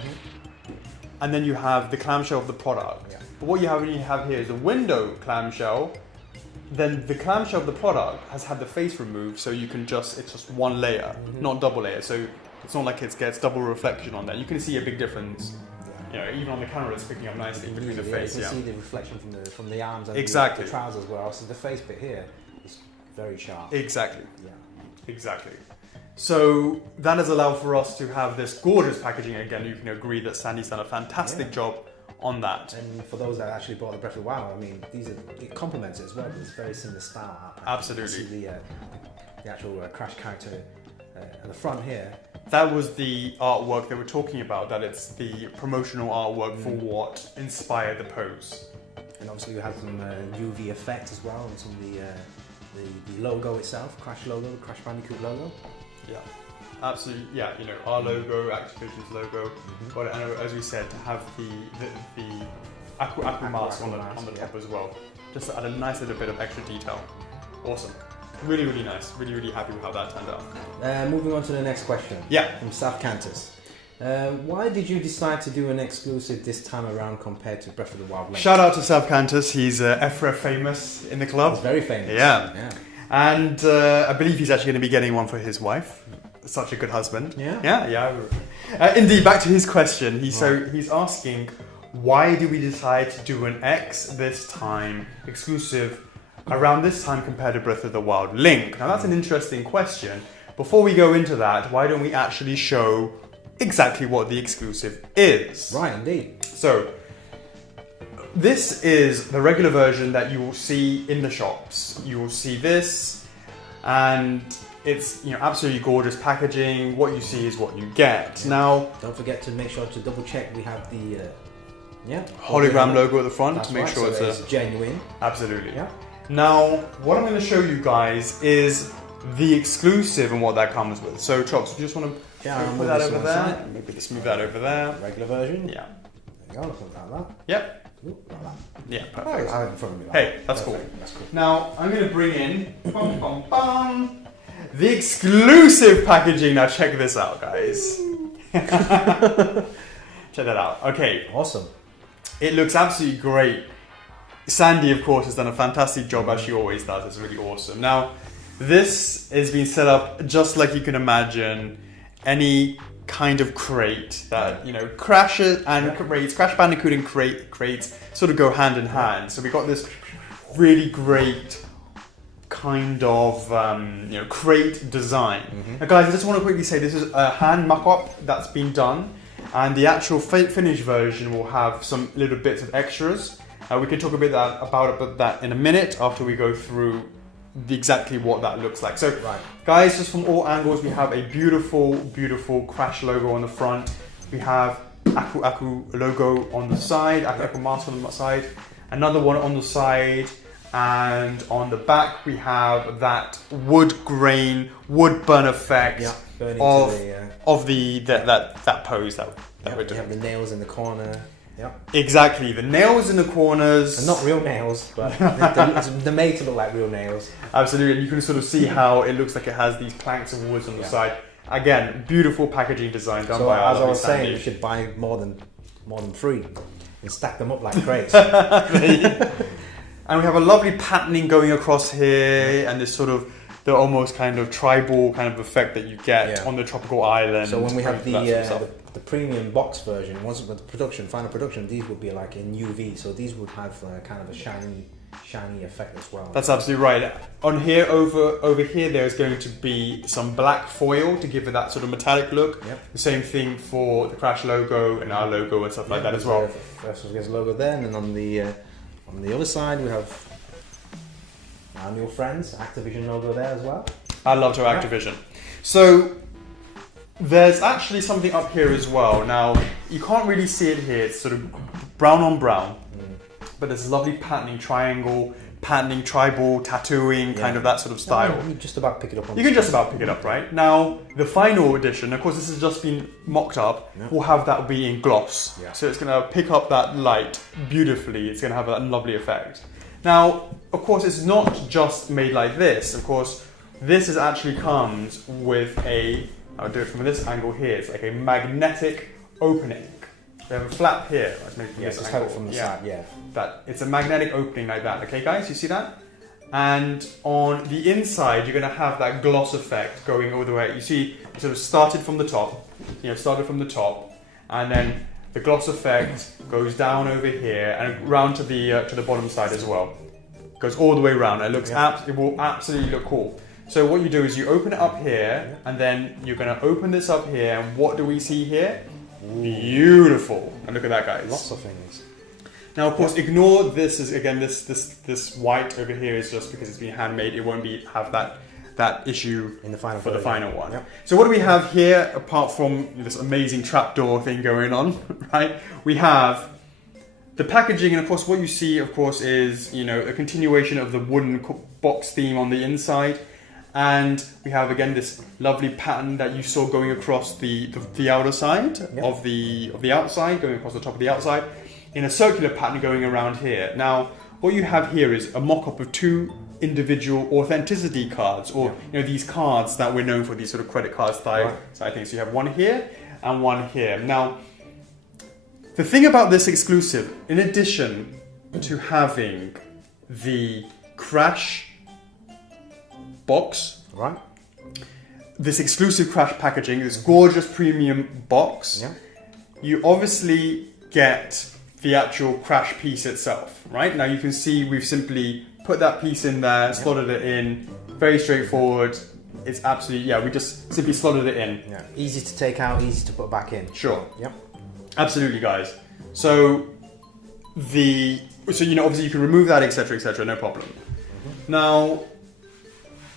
and then you have the clamshell of the product. Yeah. But what you have here is a window clamshell. Then the clamshell of the product has had the face removed, so you can it's just one layer, not double layer. So it's not like it gets double reflection on there. You can see a big difference. Even on the camera, it's picking up nicely between the face. You can see the reflection from the arms and exactly. the trousers, where also the face bit here is very sharp. Exactly. Yeah. Exactly. So that has allowed for us to have this gorgeous packaging. Again, you can agree that Sandy's done a fantastic job on that. And for those that actually bought the Breath of the Wild, I mean, it complements it as well, but it's very similar style. Absolutely. You see the actual Crash character at the front here. That was the artwork that we're talking about, that it's the promotional artwork for what inspired the pose. And obviously we have some UV effect as well, and some of the logo itself, Crash logo, Crash Bandicoot logo. Yeah, absolutely. Yeah, our logo, Activision's logo. Got it. And as we said, to have the aqua mask on the top as well, just to add a nice little bit of extra detail. Awesome. Really, really nice. Really, really happy with how that turned out. Moving on to the next question. Yeah. From South Cantus. Why did you decide to do an exclusive this time around compared to Breath of the Wild? Shout out to South Cantus. He's F4F famous in the club. He's very famous. Yeah. And I believe he's actually going to be getting one for his wife. Such a good husband. Yeah. Indeed, back to his question. He's asking, why did we decide to do an X this time, exclusive, around this time compared to Breath of the Wild Link? Now that's an interesting question. Before we go into that, why don't we actually show exactly what the exclusive is? Right, indeed. So, this is the regular version that you will see in the shops. You will see this, and it's absolutely gorgeous packaging. What you see is what you get. Now, don't forget to make sure to double check. We have the hologram logo at the front to make sure it's genuine. Absolutely. Yeah. Now, what I'm going to show you guys is the exclusive and what that comes with. So, Chops, you just want to put that over there? Maybe just move that over there. Regular version. Yeah. There you go. Something like that. Yep. Like that. Yeah, Oh, perfect. I have it in front of me. Like Hey, that's Perfect. cool. That's cool. Now, I'm going to bring in bum, bum, bum, the exclusive packaging. Now, check this out, guys. Check that out. Okay, Awesome. it looks absolutely great. Sandy, of course, has done a fantastic job, as she always does. It's really awesome. Now, this is being set up just like you can imagine any kind of crate that, you know, Crash and crates, Crash Bandicoot and crates sort of go hand in hand. So we got this really great kind of you know, crate design. Now, guys, I just want to quickly say this is a hand mock-up that's been done, and the actual finished version will have some little bits of extras. We can talk a bit about that in a minute after we go through exactly what that looks like. So, guys, just from all angles, we have a beautiful, beautiful Crash logo on the front. We have Aku Aku logo on the side, Aku Aku mask on the side, another one on the side, and on the back we have that wood grain, wood burn effect of that pose that we're doing. You have the nails in the corner. Yep. Exactly, the nails in the corners. And not real nails, but they're made to look like real nails. Absolutely, and you can sort of see how it looks like it has these planks of wood on the side. Again, beautiful packaging design done by our as I was Sandy. saying, you should buy more than 3 and stack them up like crates. And we have a lovely patterning going across here, and this sort of the almost kind of tribal kind of effect that you get on the tropical island. So when we have the premium box version, once with the final production, these would be like in UV, so these would have kind of a shiny effect as well. That's absolutely right. On here, over here, there's going to be some black foil to give it that sort of metallic look. The same thing for the Crash logo and our logo and stuff like that as well. First of all, logo there, and then on the other side we have our new friends, Activision logo there as well. I love to Activision. So there's actually something up here as well. Now, you can't really see it here. It's sort of brown on brown. But there's lovely patterning, triangle, patterning, tribal, tattooing, kind of that sort of style. You can just about pick it up. You can just about pick it up, right? Now, the final edition, of course, this has just been mocked up, will have that be in gloss. So it's going to pick up that light beautifully. It's going to have that lovely effect. Now, of course, it's not just made like this. Of course, this actually comes with I'll do it from this angle here. It's like a magnetic opening. We have a flap here. Let's make just have it from the side. That it's a magnetic opening like that. Okay, guys, you see that? And on the inside, you're going to have that gloss effect going all the way. You see, it sort of started from the top. And then the gloss effect goes down over here and round to the bottom side as well. Goes all the way around. It looks it will absolutely look cool. So what you do is you open it up here, and then you're going to open this up here, and what do we see here? Beautiful. And look at that, guys. Lots of things. Now, of course, ignore this. Is again this white over here is just because it's been handmade. It won't have that issue in the final for the final one. So what do we have here apart from this amazing trapdoor thing going on? Right, we have the packaging, and of course, what you see, of course, is a continuation of the wooden box theme on the inside. And we have again this lovely pattern that you saw going across the outer side of the outside, going across the top of the outside, in a circular pattern going around here. Now, what you have here is a mock-up of 2 individual authenticity cards, or these cards that we're known for, these sort of credit card style things. So you have one here and one here. Now, the thing about this exclusive, in addition to having the Crash box, this exclusive Crash packaging, this gorgeous premium box, you obviously get the actual Crash piece itself, right? Now you can see we've simply put that piece in there, slotted it in, very straightforward. It's absolutely, we just simply slotted it in. Easy to take out, easy to put back in. Sure. Absolutely, guys. So obviously you can remove that, etc., no problem. Now,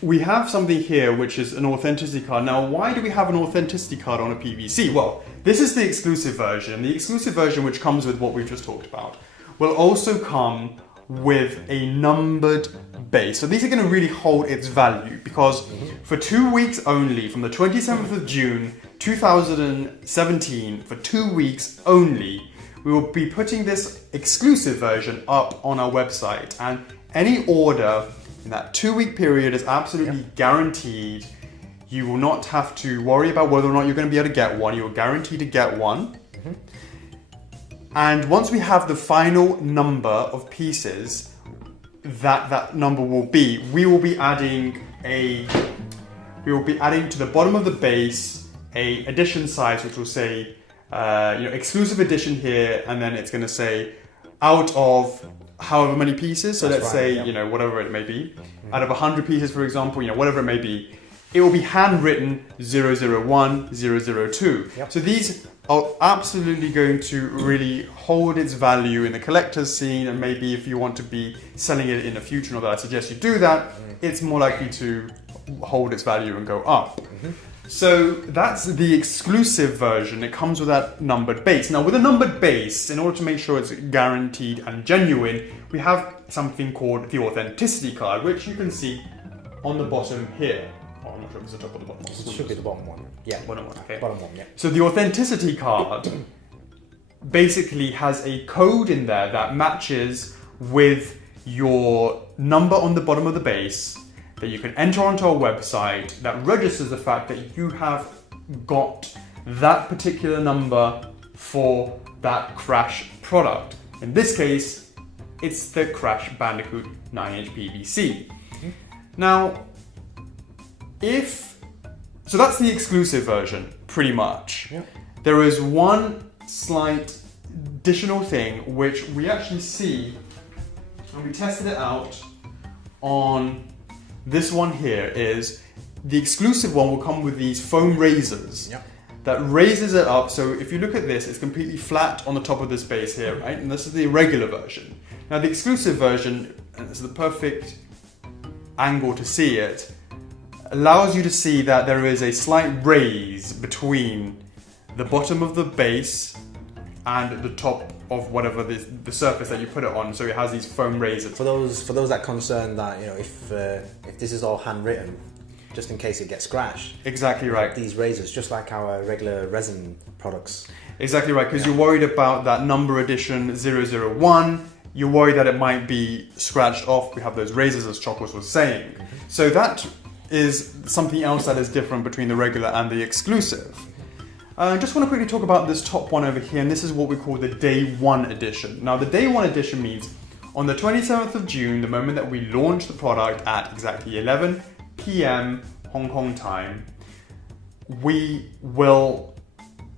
we have something here which is an authenticity card. Now, why do we have an authenticity card on a PVC? Well, this is the exclusive version. The exclusive version, which comes with what we've just talked about, will also come with a numbered base. So these are going to really hold its value, because for 2 weeks only, from the 27th of June 2017, for 2 weeks only, we will be putting this exclusive version up on our website, and any order in that 2-week period is absolutely guaranteed. You will not have to worry about whether or not you're going to be able to get one. You're guaranteed to get one. And once we have the final number of pieces that number will be, we will be adding to the bottom of the base a edition size, which will say exclusive edition here, and then it's going to say out of however many pieces. So let's say whatever it may be, out of 100 pieces, for example, whatever it may be, it will be handwritten 001, 002. So these are absolutely going to really hold its value in the collector's scene, and maybe if you want to be selling it in the future, not that I suggest you do that, it's more likely to hold its value and go up. So that's the exclusive version. It comes with that numbered base. Now with a numbered base, in order to make sure it's guaranteed and genuine, we have something called the authenticity card, which you can see on the bottom here. I'm not sure if it's the top or the bottom. It should be the bottom one. Yeah. Bottom one, okay. Bottom one, yeah. So the authenticity card basically has a code in there that matches with your number on the bottom of the base that you can enter onto our website that registers the fact that you have got that particular number for that Crash product. In this case, it's the Crash Bandicoot 9-inch PVC. Now, so that's the exclusive version, pretty much. There is one slight additional thing which we actually see, and we tested it out on this one here, is the exclusive one will come with these foam razors that raises it up. So if you look at this, it's completely flat on the top of this base here, right? And this is the regular version. Now the exclusive version, and this is the perfect angle to see it, allows you to see that there is a slight raise between the bottom of the base and the top of whatever the surface that you put it on. So it has these foam razors. For those that concern that if this is all handwritten, just in case it gets scratched. Exactly right. These razors, just like our regular resin products. Exactly right, because you're worried about that number edition 001. You're worried that it might be scratched off. We have those razors, as Chocos was saying. So that is something else that is different between the regular and the exclusive. I just want to quickly talk about this top one over here, and this is what we call the Day 1 edition. Now the Day 1 edition means on the 27th of June, the moment that we launch the product at exactly 11 PM Hong Kong time, we will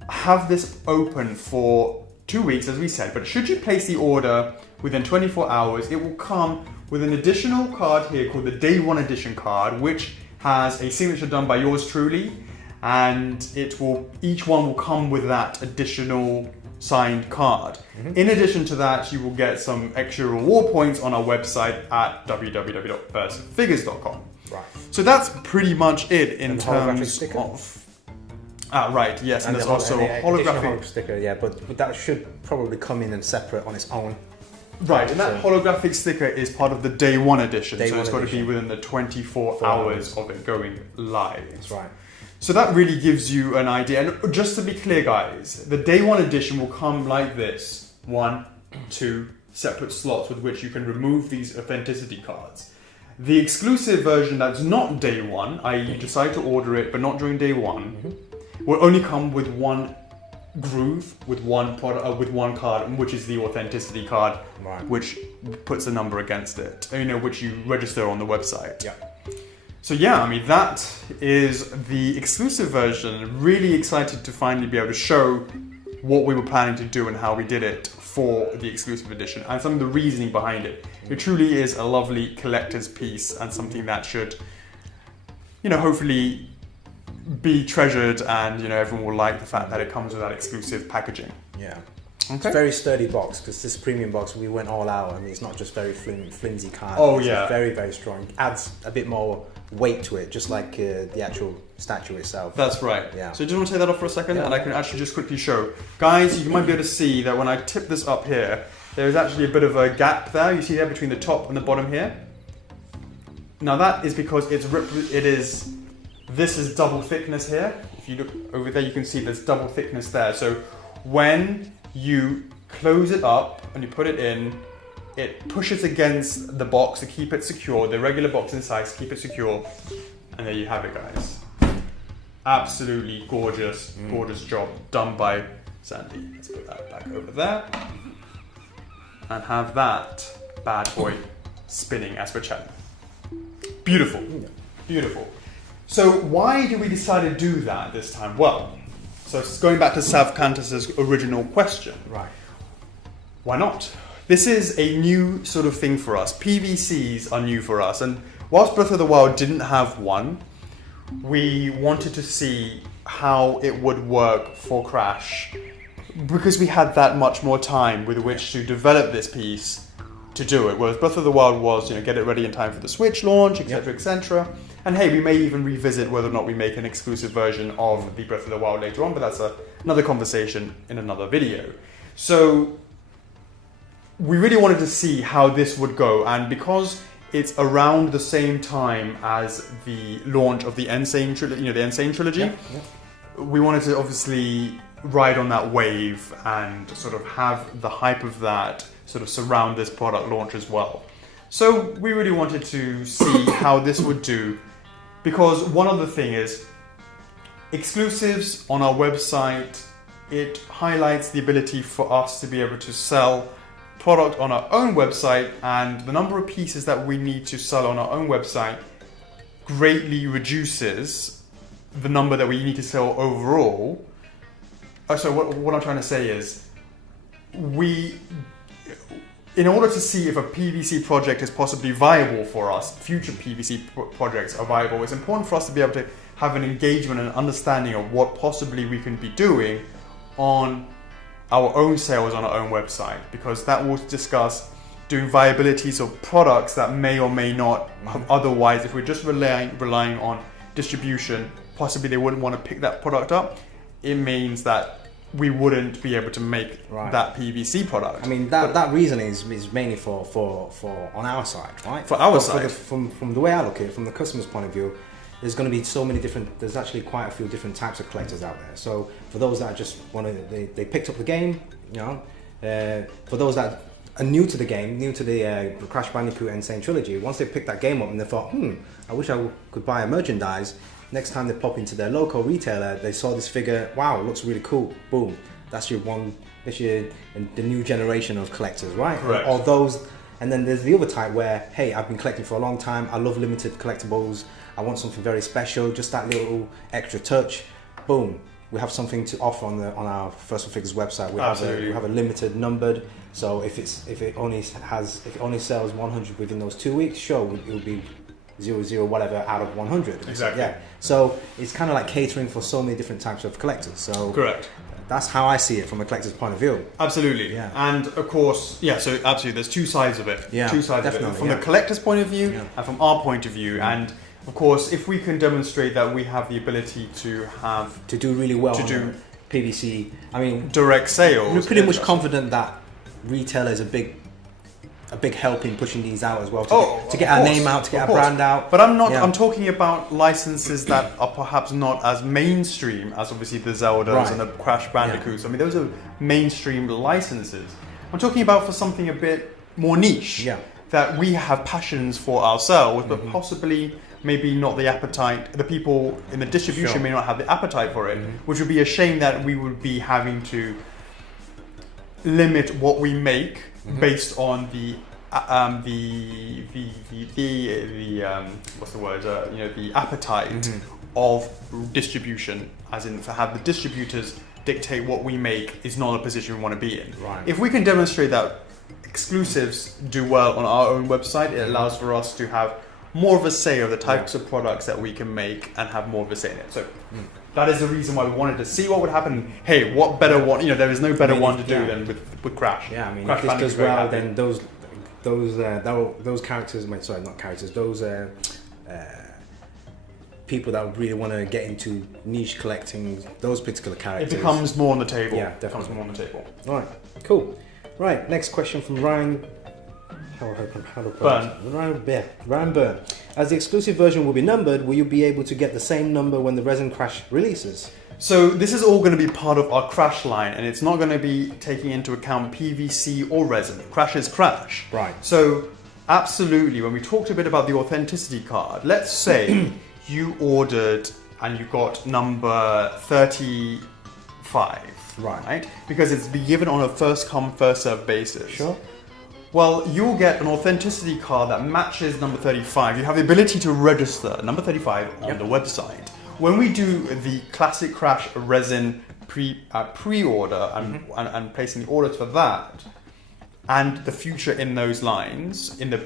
have this open for 2 weeks, as we said, but should you place the order within 24 hours, it will come with an additional card here called the Day 1 edition card, which has a signature done by yours truly, and each one will come with that additional signed card. In addition to that, you will get some extra reward points on our website at www.firstfigures.com. Right. So that's pretty much it in terms sticker? of... right, yes, and there's also a holographic sticker, yeah, but that should probably come in and separate on its own. Right, and that holographic sticker is part of the Day 1 edition, so it's got to be within the 24 hours of it going live. That's right. So that really gives you an idea. And just to be clear, guys, the Day 1 edition will come like this. 1, 2 separate slots with which you can remove these authenticity cards. The exclusive version that's not Day 1, i.e. you decide to order it but not during Day 1, will only come with one groove, with one product, with one card, which is the authenticity card, which puts a number against it, which you register on the website. So yeah, I mean, that is the exclusive version. Really excited to finally be able to show what we were planning to do and how we did it for the exclusive edition and some of the reasoning behind it. It truly is a lovely collector's piece and something that should, hopefully be treasured, and everyone will like the fact that it comes with that exclusive packaging. Yeah. Okay. It's a very sturdy box, because this premium box, we went all out. I mean, it's not just very flimsy card. It's very, very strong. Adds a bit more weight to it, just like the actual statue itself. That's right. Yeah. So do you want to take that off for a second? And I can actually just quickly show. Guys, you might be able to see that when I tip this up here, there's actually a bit of a gap there. You see there between the top and the bottom here? Now that is because this is double thickness here. If you look over there, you can see there's double thickness there. So when you close it up, and you put it in. It pushes against the box to keep it secure, the regular box inside to keep it secure, and there you have it, guys. Absolutely gorgeous, gorgeous job done by Sandy. Let's put that back over there, and have that bad boy spinning as we're chatting. Beautiful, beautiful. So why did we decide to do that this time? Well, so it's going back to Sav Cantus's original question. Right. Why not? This is a new sort of thing for us. PVCs are new for us, and whilst Breath of the Wild didn't have one, we wanted to see how it would work for Crash, because we had that much more time with which to develop this piece to do it. Whereas Breath of the Wild was, get it ready in time for the Switch launch, etc., etc. And hey, we may even revisit whether or not we make an exclusive version of the Breath of the Wild later on, but that's another conversation in another video. So we really wanted to see how this would go, and because it's around the same time as the launch of the Insane Trilogy, the Insane Trilogy, we wanted to obviously ride on that wave and sort of have the hype of that sort of surround this product launch as well. So we really wanted to see how this would do, because one other thing is exclusives on our website. It highlights the ability for us to be able to sell product on our own website, and the number of pieces that we need to sell on our own website greatly reduces the number that we need to sell overall. So what I'm trying to say is, in order to see if a PVC project is possibly viable for us, future PVC projects are viable, it's important for us to be able to have an engagement and understanding of what possibly we can be doing on our own sales on our own website, because that will discuss doing viabilities of products that may or may not have otherwise, if we're just relying on distribution, possibly they wouldn't want to pick that product up. It means that we wouldn't be able to make that PVC product. I mean, that reason is mainly for on our side, right? For our side. From the way I look at it, from the customer's point of view, there's going to be so many different, there's actually quite a few different types of collectors out there. So for those that just want to, they picked up the game, for those that are new to the game, new to the Crash Bandicoot Insane Trilogy, once they picked that game up and they thought, I wish I could buy a merchandise, next time they pop into their local retailer, they saw this figure, wow, it looks really cool, boom, that's the new generation of collectors, right? Correct. Or those, and then there's the other type where, hey, I've been collecting for a long time, I love limited collectibles, I want something very special, just that little extra touch. Boom, we have something to offer on our First for Figures website. We have a limited numbered. So if it only sells 100 within those 2 weeks, sure, it will be 00 whatever out of 100. Exactly. Yeah. So it's kind of like catering for so many different types of collectors. So correct. That's how I see it from a collector's point of view. Absolutely. Yeah. And of course, so absolutely, there's two sides of it. Yeah. Two sides of it. From the collector's point of view and from our point of view. Yeah. And of course, if we can demonstrate that we have the ability to do really well on PVC, I mean, direct sales, we're pretty much confident that retail is a big help in pushing these out as well to get our name out, to get our brand out. But I'm not. Yeah. I'm talking about licenses that are perhaps not as mainstream as obviously the Zeldas and the Crash Bandicoots. Yeah. I mean, those are mainstream licenses. I'm talking about for something a bit more niche. Yeah. That we have passions for ourselves, but possibly maybe not the appetite. The people in the distribution may not have the appetite for it, which would be a shame that we would be having to limit what we make based on the appetite of distribution, as in to have the distributors dictate what we make is not a position we want to be in. Right. If we can demonstrate that exclusives do well on our own website, it allows for us to have more of a say of the types of products that we can make and have more of a say in it. So that is the reason why we wanted to see what would happen. Hey, what better one? There is no better one to do than with Crash. Yeah, I mean, Crash if this does well, then those characters, sorry, not characters, those people that really want to get into niche collecting, those particular characters. It becomes more on the table. Yeah, definitely. It becomes more on the table. All right, cool. Right, next question from Ryan. Ryan Byrne. As the exclusive version will be numbered, will you be able to get the same number when the Resin Crash releases? So this is all going to be part of our crash line, and it's not going to be taking into account PVC or resin. Crash is crash. Right. So absolutely, when we talked a bit about the authenticity card, let's say you ordered and you got number 35. Right? Because it's been given on a first come, first served basis. Sure. Well, you'll get an authenticity card that matches number 35. You have the ability to register number 35 on the website. When we do the Classic Crash resin pre-order and placing the orders for that, and the future in those lines in the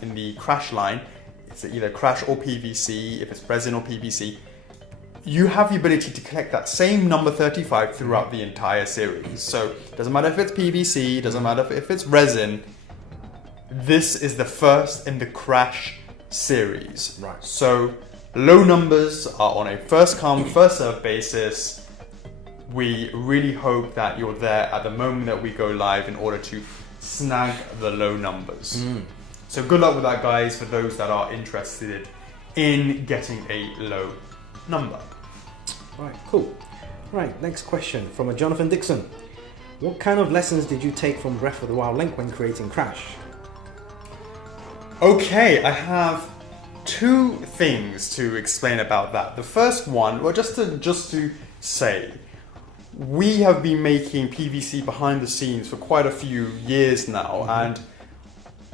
in the crash line, it's either crash or PVC. If it's resin or PVC, you have the ability to collect that same number 35 throughout the entire series. So it doesn't matter if it's PVC, it doesn't matter if it's resin. This is the first in the crash series. Right. So low numbers are on a first come, first served basis. We really hope that you're there at the moment that we go live in order to snag the low numbers. So good luck with that, guys, for those that are interested in getting a low number. Right, cool. Right, next question from a Jonathan Dixon. What kind of lessons did you take from Breath of the Wild Link when creating Crash? Okay, I have two things to explain about that. The first one, well, just to say, we have been making PVC behind the scenes for quite a few years now, and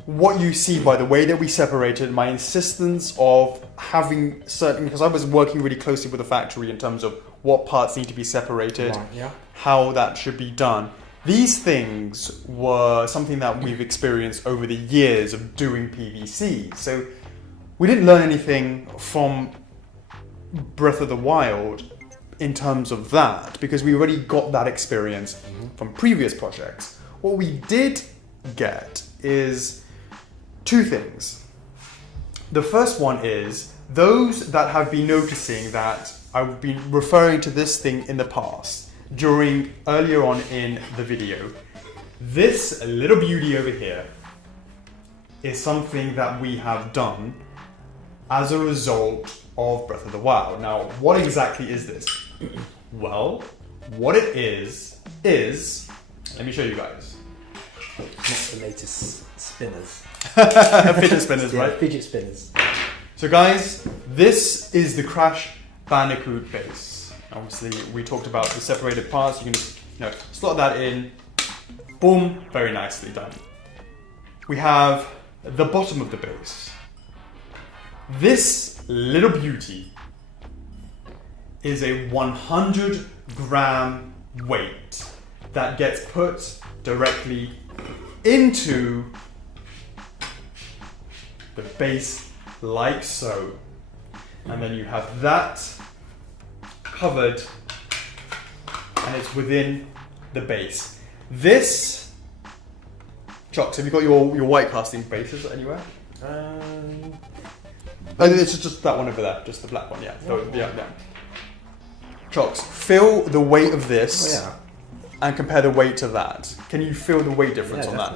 what you see by the way that we separated, my insistence of having certain, because I was working really closely with the factory in terms of what parts need to be separated, how that should be done. These things were something that we've experienced over the years of doing PVC. So we didn't learn anything from Breath of the Wild in terms of that, because we already got that experience from previous projects. What we did get is two things. The first one is, those that have been noticing that I've been referring to this thing in the past, earlier on in the video, this little beauty over here is something that we have done as a result of Breath of the Wild. Now, what exactly is this? Well, what it is, let me show you guys. Not the latest spinners. Fidget spinners, right? Fidget spinners. So guys, this is the Crash Bandicoot base. Obviously, we talked about the separated parts. You can just slot that in. Boom, very nicely done. We have the bottom of the base. This little beauty is a 100-gram weight that gets put directly into the base like so. And then you have that covered and it's within the base. This, Chocks, have you got your white casting bases anywhere? It's just that one over there, just the black one, yeah. So, yeah. Chocks, feel the weight of this and compare the weight to that. Can you feel the weight difference on that?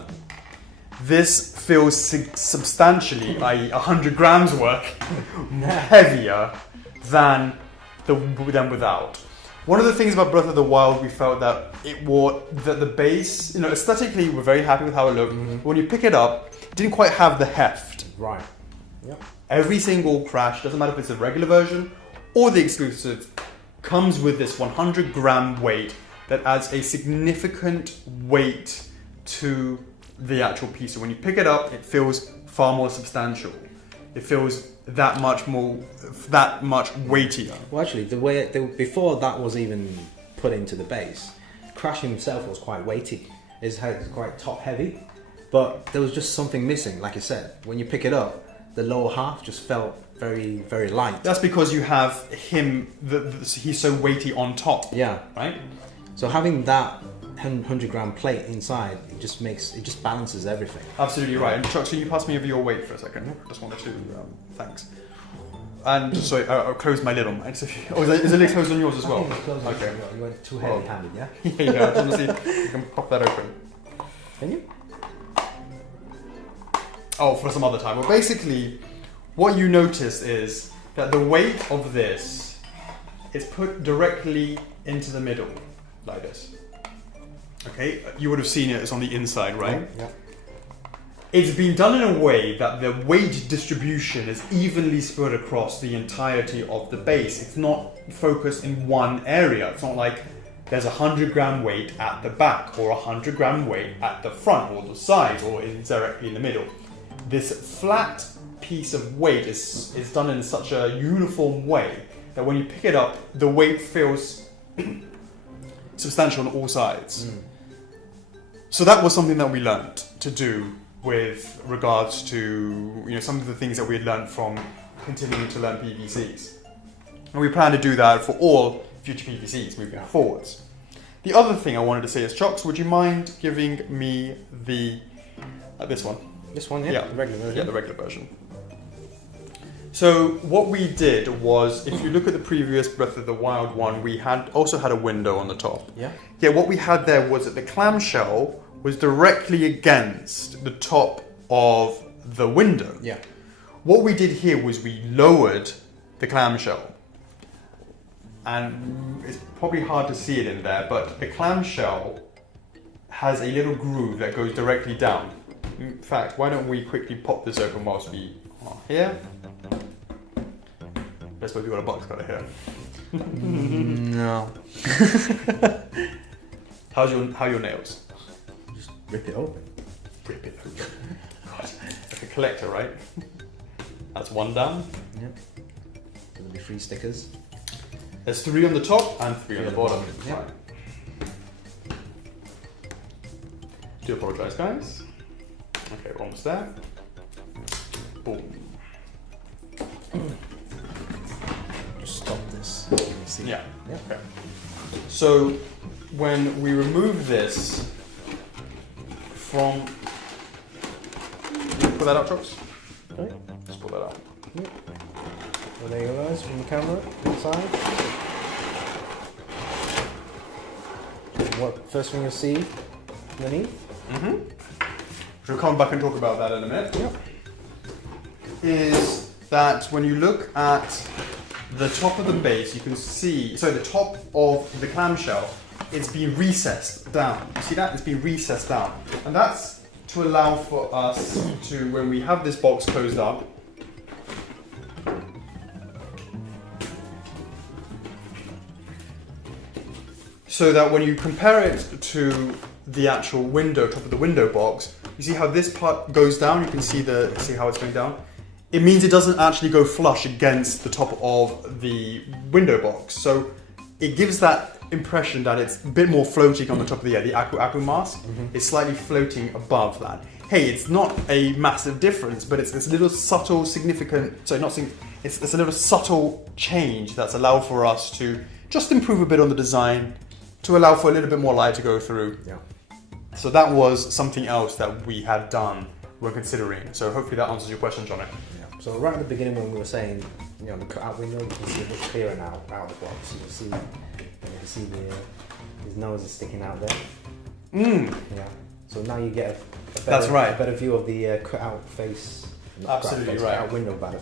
This feels substantially, i.e. 100 grams worth, heavier than without. One of the things about Breath of the Wild, we felt that the base, aesthetically, we're very happy with how it looked. When you pick it up, it didn't quite have the heft. Right. Yep. Every single Crash, doesn't matter if it's the regular version or the exclusive, comes with this 100-gram weight that adds a significant weight to the actual piece. So when you pick it up, it feels far more substantial. It feels that much weightier. Well, actually, before that was even put into the base, Crash himself was quite weighty. His head was quite top heavy, but there was just something missing. Like I said, when you pick it up, the lower half just felt very, very light. That's because you have him. He's so weighty on top. Yeah. Right. So having that 100-gram plate inside, it just balances everything. Absolutely right. And Chuck, so you pass me over your weight for a second. Just wanted to, thanks. And sorry, I'll close my lid on mine. So is the lid closed on yours as well? Okay. You went too heavy-handed, yeah? Yeah. I just want to see if you can pop that open. Can you? Oh, for some other time. Well, basically, what you notice is that the weight of this it's put directly into the middle, like this. Okay, you would have seen it, it's on the inside, right? Yeah. It's been done in a way that the weight distribution is evenly spread across the entirety of the base. It's not focused in one area. It's not like there's a 100-gram weight at the back or a 100-gram weight at the front or the sides or directly in the middle. This flat piece of weight is done in such a uniform way that when you pick it up, the weight feels substantial on all sides. So that was something that we learned to do with regards to some of the things that we had learned from continuing to learn PVCs. And we plan to do that for all future PVCs moving forwards. The other thing I wanted to say is, Chocks, would you mind giving me the this one? This one, yeah? The regular version. Yeah, the regular version. So what we did was, if you look at the previous Breath of the Wild one, we also had a window on the top. Yeah. Yeah, what we had there was that the clamshell was directly against the top of the window. Yeah. What we did here was we lowered the clamshell. And it's probably hard to see it in there, but the clamshell has a little groove that goes directly down. In fact, why don't we quickly pop this open whilst we are here? I suppose we've got a box cutter here. No. How are your nails? Just rip it open. Rip it open. God, like a collector, right? That's one down. Yep. There'll be 3 stickers. There's 3 on the top and 3 on the bottom. Yep. Right. Do apologise, guys. Okay, we're almost there. Boom. Just stop this. See. Yeah. Yep. Okay. So when we remove this from, pull that out, Chocks. Okay. Just pull that out. Yep. Well, there you go, guys, from the camera inside. What first thing you'll see underneath? We'll come back and talk about that in a minute. Yep. Is that when you look at the top of the base, you can see, so the top of the clamshell, it's been recessed down. You see that? It's been recessed down. And that's to allow for us to, when we have this box closed up, so that when you compare it to the actual window, top of the window box, you see how this part goes down? You can see how it's going down. It means it doesn't actually go flush against the top of the window box. So it gives that impression that it's a bit more floating on the top of the Aku mask. It's slightly floating above that. Hey, it's not a massive difference, but it's this little subtle, it's a little subtle change that's allowed for us to just improve a bit on the design, to allow for a little bit more light to go through. Yeah. So that was something else that we had done, we're considering. So hopefully that answers your question, Johnny. Yeah. So right at the beginning when we were saying, the cut-out window, you can see it much clearer now out of the box. You can see his nose is sticking out there. Yeah. So now you get a better view of the cut-out face. Absolutely right. Cut-out window better.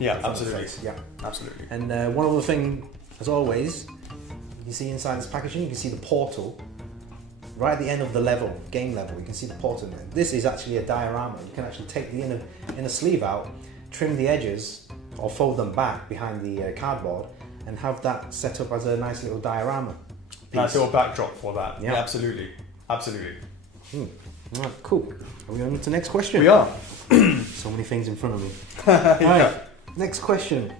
Yeah, absolutely. Yeah, absolutely. And one other thing, as always, you see inside this packaging, you can see the portal. Right at the end of the game level, you can see the portal. This is actually a diorama. You can actually take the inner sleeve out, trim the edges, or fold them back behind the cardboard, and have that set up as a nice little diorama piece. Nice little backdrop for that. Yeah, absolutely. Absolutely. Right, cool. Are we on to the next question? We are. So many things in front of me. Yeah. Right, next question.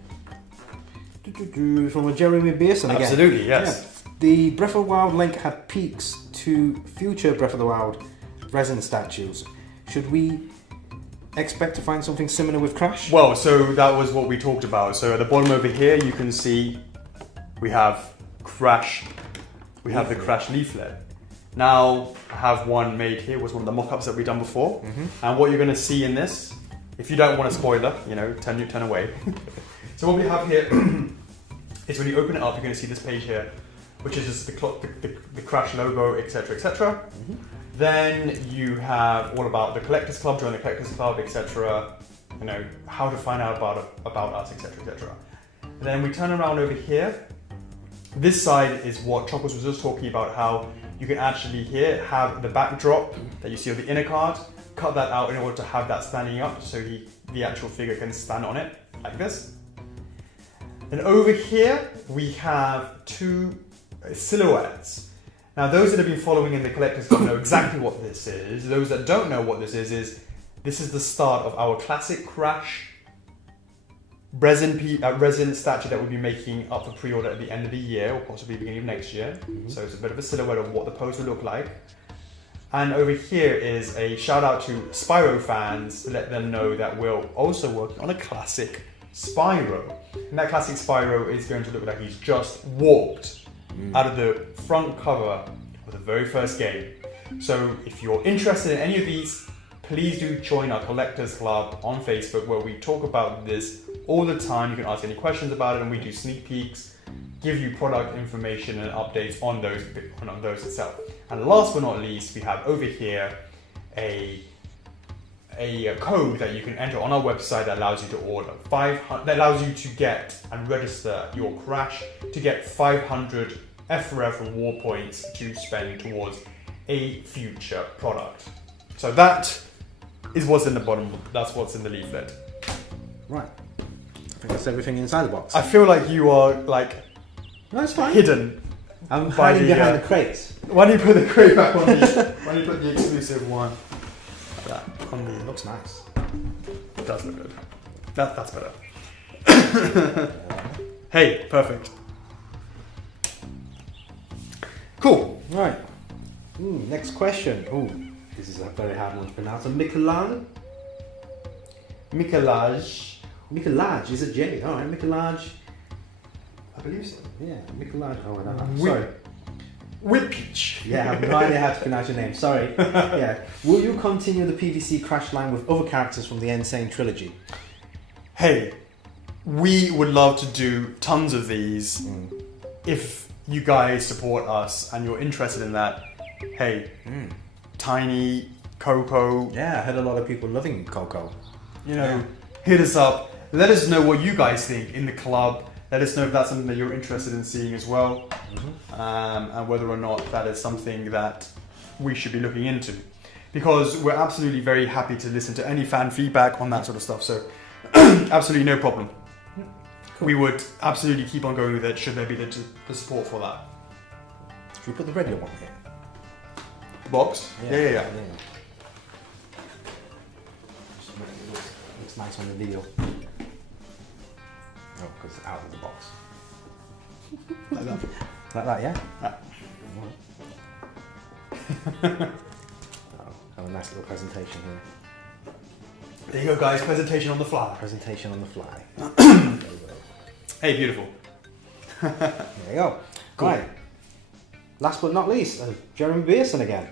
From a Jeremy Beerson again. Absolutely, yes. Yeah. The Breath of the Wild link had peaks to future Breath of the Wild resin statues. Should we expect to find something similar with Crash? Well, so that was what we talked about. So at the bottom over here, you can see we have Crash. We have the Crash leaflet. Now I have one made here. Was one of the mock-ups that we've done before. And what you're going to see in this, if you don't want a spoiler, turn away. So what we have here is when you open it up, you're going to see this page here, which is just the Crash logo, etc., etc. Then you have all about the Collectors Club, join the Collectors Club, etc. How to find out about us, etc., etc. Then we turn around over here, This side is what Chocos was just talking about, how you can actually here have the backdrop that you see of the inner card, cut that out in order to have that standing up so the actual figure can stand on it like this. Then over here we have two silhouettes. Now those that have been following in the Collector's Club know exactly what this is. Those that don't know what this is the start of our classic Crash resin statue that we'll be making up for pre-order at the end of the year, or possibly beginning of next year. So it's a bit of a silhouette of what the pose will look like. And over here is a shout out to Spyro fans to let them know that we're also working on a classic Spyro. And that classic Spyro is going to look like he's just walked out of the front cover of the very first game. So if you're interested in any of these, please do join our Collectors Club on Facebook, where we talk about this all the time. You can ask any questions about it, and we do sneak peeks, give you product information and updates on those itself. And last but not least, we have over here a code that you can enter on our website that allows you to order that allows you to get and register your Crash to get 500 F4F reward points to spend towards a future product. So that is what's in the bottom. That's what's in the leaflet. Right. I think that's everything inside the box. I feel like you are like No, it's fine. hidden. I'm hiding behind the crates. Why don't you put the crate back on the? Why don't you put the exclusive one? Like that on the. It looks nice. It does look good. That's better. Hey, perfect. Cool. Right. Next question. This is a very hard one to pronounce. A Michelangelo? Michelangelo is a J. All right, Michelangelo. I believe so. Yeah, Michelangelo. Oh, no. Sorry. Whippich. Yeah, I have no idea how to pronounce your name. Sorry. Yeah. Will you continue the PVC Crash line with other characters from the Insane trilogy? Hey, we would love to do tons of these. If you guys support us and you're interested in that, hey, Tiny, Coco. Yeah, I heard a lot of people loving Coco. Hit us up. Let us know what you guys think in the club. Let us know if that's something that you're interested in seeing as well, and whether or not that is something that we should be looking into. Because we're absolutely very happy to listen to any fan feedback on that sort of stuff. So absolutely no problem. Cool. We would absolutely keep on going with it should there be the support for that. Should we put the regular one here? Box? Yeah. Just make it looks nice on the video. Oh, because it's out of the box. Like that? Like that, yeah? Have a nice little presentation here. There you go, guys. Presentation on the fly. Presentation on the fly. Hey, beautiful. There you go. Cool. Right. Last but not least, Jeremy Beerson again.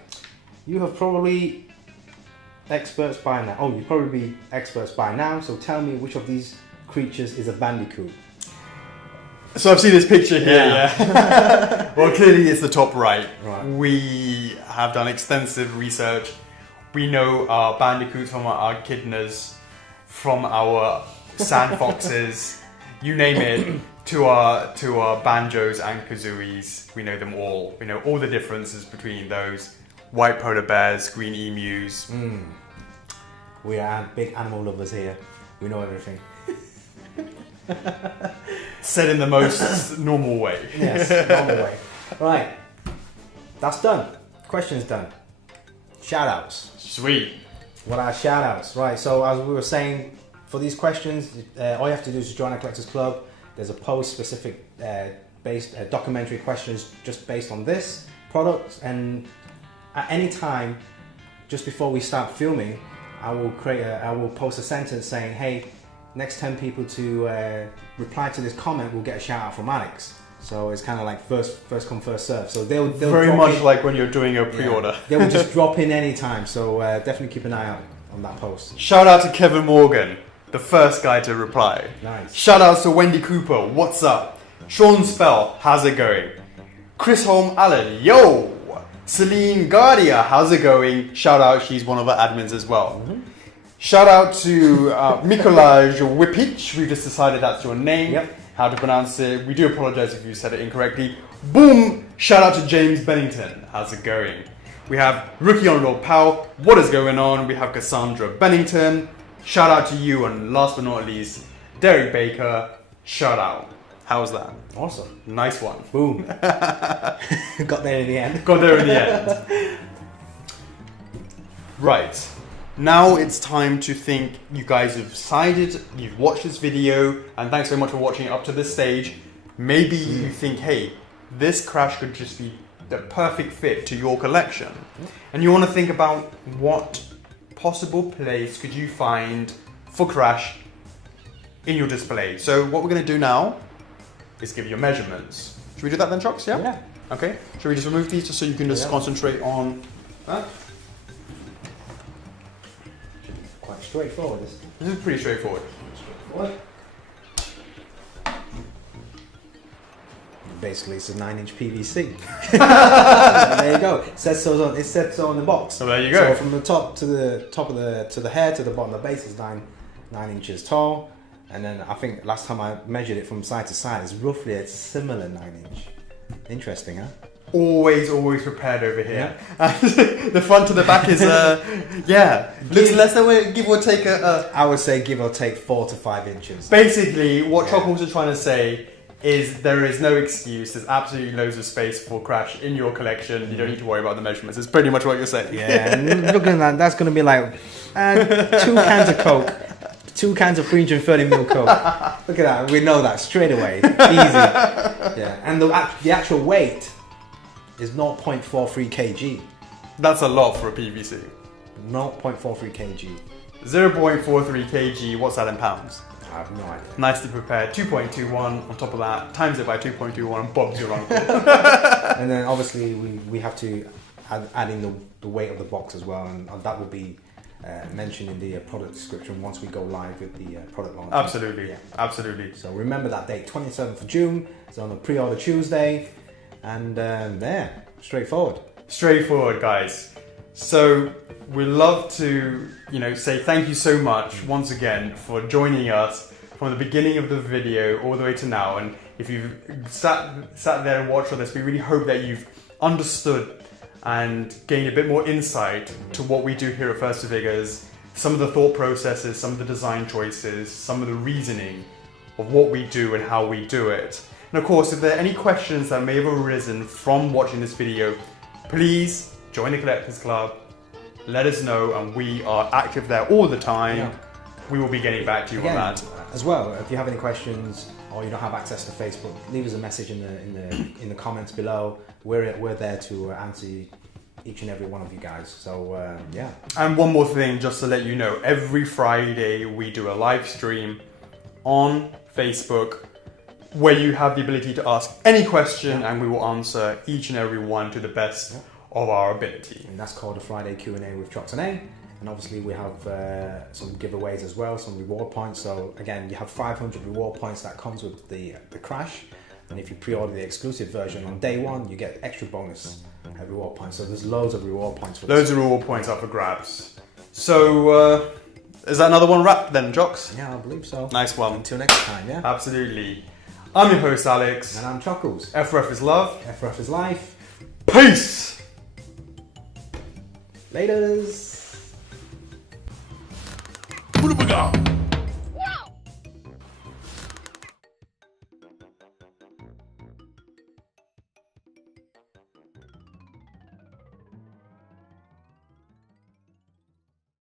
You have probably experts by now. Oh, you'd probably be experts by now. So tell me which of these creatures is a Bandicoot. So I've seen this picture here, yeah. Well, clearly it's the top right. We have done extensive research. We know our bandicoots from our echidnas, from our sand foxes, you name it, to our banjos and kazooies. We know them all. We know all the differences between those. White polar bears, green emus. We are big animal lovers here. We know everything. Said in the most normal way. Yes, normal way. Right. That's done. Questions done. Shoutouts. Sweet. What are shoutouts? Right, so as we were saying, for these questions, all you have to do is join our Collectors Club. There's a post specific based documentary questions just based on this product, and at any time, just before we start filming, I will post a sentence saying, hey, next 10 people to reply to this comment will get a shout out from Alex. So it's kind of like first come, first serve. So they'll very much like when you're doing a pre-order. Yeah, they will just drop in any time. So definitely keep an eye out on that post. Shout out to Kevin Morgan, the first guy to reply. Nice. Shout out to Wendy Cooper, what's up? Sean Spell, how's it going? Chris Holm Allen, yo! Celine Gardia, how's it going? Shout out, she's one of our admins as well. Shout out to Mikolaj Whippich, we just decided that's your name. Yep. how to pronounce it. We do apologize if you said it incorrectly. Boom! Shout out to James Bennington. How's it going? We have Rookie Honorable Powell. What is going on? We have Cassandra Bennington. Shout out to you. And last but not least, Derek Baker. Shout out. How was that? Awesome. Nice one. Boom. Got there in the end. Got there in the end. Right. Now it's time to think. You guys have decided, you've watched this video, and thanks so much for watching it up to this stage. Maybe you think, hey, this crash could just be the perfect fit to your collection. And you want to think about what possible place could you find for crash in your display. So what we're going to do now is give you measurements. Should we do that then, Chocks? Yeah? Yeah. Okay. Should we just remove these just so you can just concentrate on that? Quite straightforward. This is pretty straightforward. Basically, it's a 9-inch PVC. So there you go. It says so on the box. So there you go. So from the top to the head to the bottom of the base is 9 inches tall. And then I think last time I measured it from side to side, it's roughly a similar 9-inch. Interesting, huh? Always prepared over here. Yeah. The front to the back is, yeah. Looks less than give or take I would say give or take 4 to 5 inches. Basically, what Chockles are trying to say is there is no excuse. There's absolutely loads of space for crash in your collection. You don't need to worry about the measurements. It's pretty much what you're saying. Yeah, and looking at that, that's going to be like 2 cans of Coke. 2 cans of 330ml Coke. Look at that. We know that straight away. Easy. Yeah. And the actual weight is 0.43 kg. That's a lot for a PVC. 0.43 kg. 0.43 kg. What's that in pounds? I have no idea. Nicely prepared. 2.21 on top of that. Times it by 2.21 and Bob's your uncle. And then obviously we have to add in the weight of the box as well. And that will be mentioned in the product description once we go live with the product launch. Absolutely, yeah. Absolutely. So remember that date, 27th of June. It's on a pre-order Tuesday, and there, straightforward. Straightforward, guys. So we'd love to, say thank you so much once again for joining us from the beginning of the video all the way to now. And if you've sat there and watched all this, we really hope that you've understood and gain a bit more insight to what we do here at First to Figures, some of the thought processes, some of the design choices, some of the reasoning of what we do and how we do it. And of course, if there are any questions that may have arisen from watching this video, please join the Collectors Club, let us know, and we are active there all the time. Yeah. We will be getting back to you on that. As well, if you have any questions or you don't have access to Facebook, leave us a message in the comments below. We're there to answer each and every one of you guys. So yeah. And one more thing, just to let you know, every Friday we do a live stream on Facebook where you have the ability to ask any question, and we will answer each and every one to the best of our ability. And that's called a Friday Q&A with Chocks and A. And obviously we have some giveaways as well, some reward points. So again, you have 500 reward points that comes with the crash. And if you pre-order the exclusive version on day 1, you get extra bonus reward points. So there's loads of reward points for loads of reward points up for grabs. So is that another one wrapped then, Jocks? Yeah, I believe so. Nice one. Until next time, yeah? Absolutely. I'm your host, Alex. And I'm Chockles. F4F is love. F4F is life. Peace! Laters! Put up a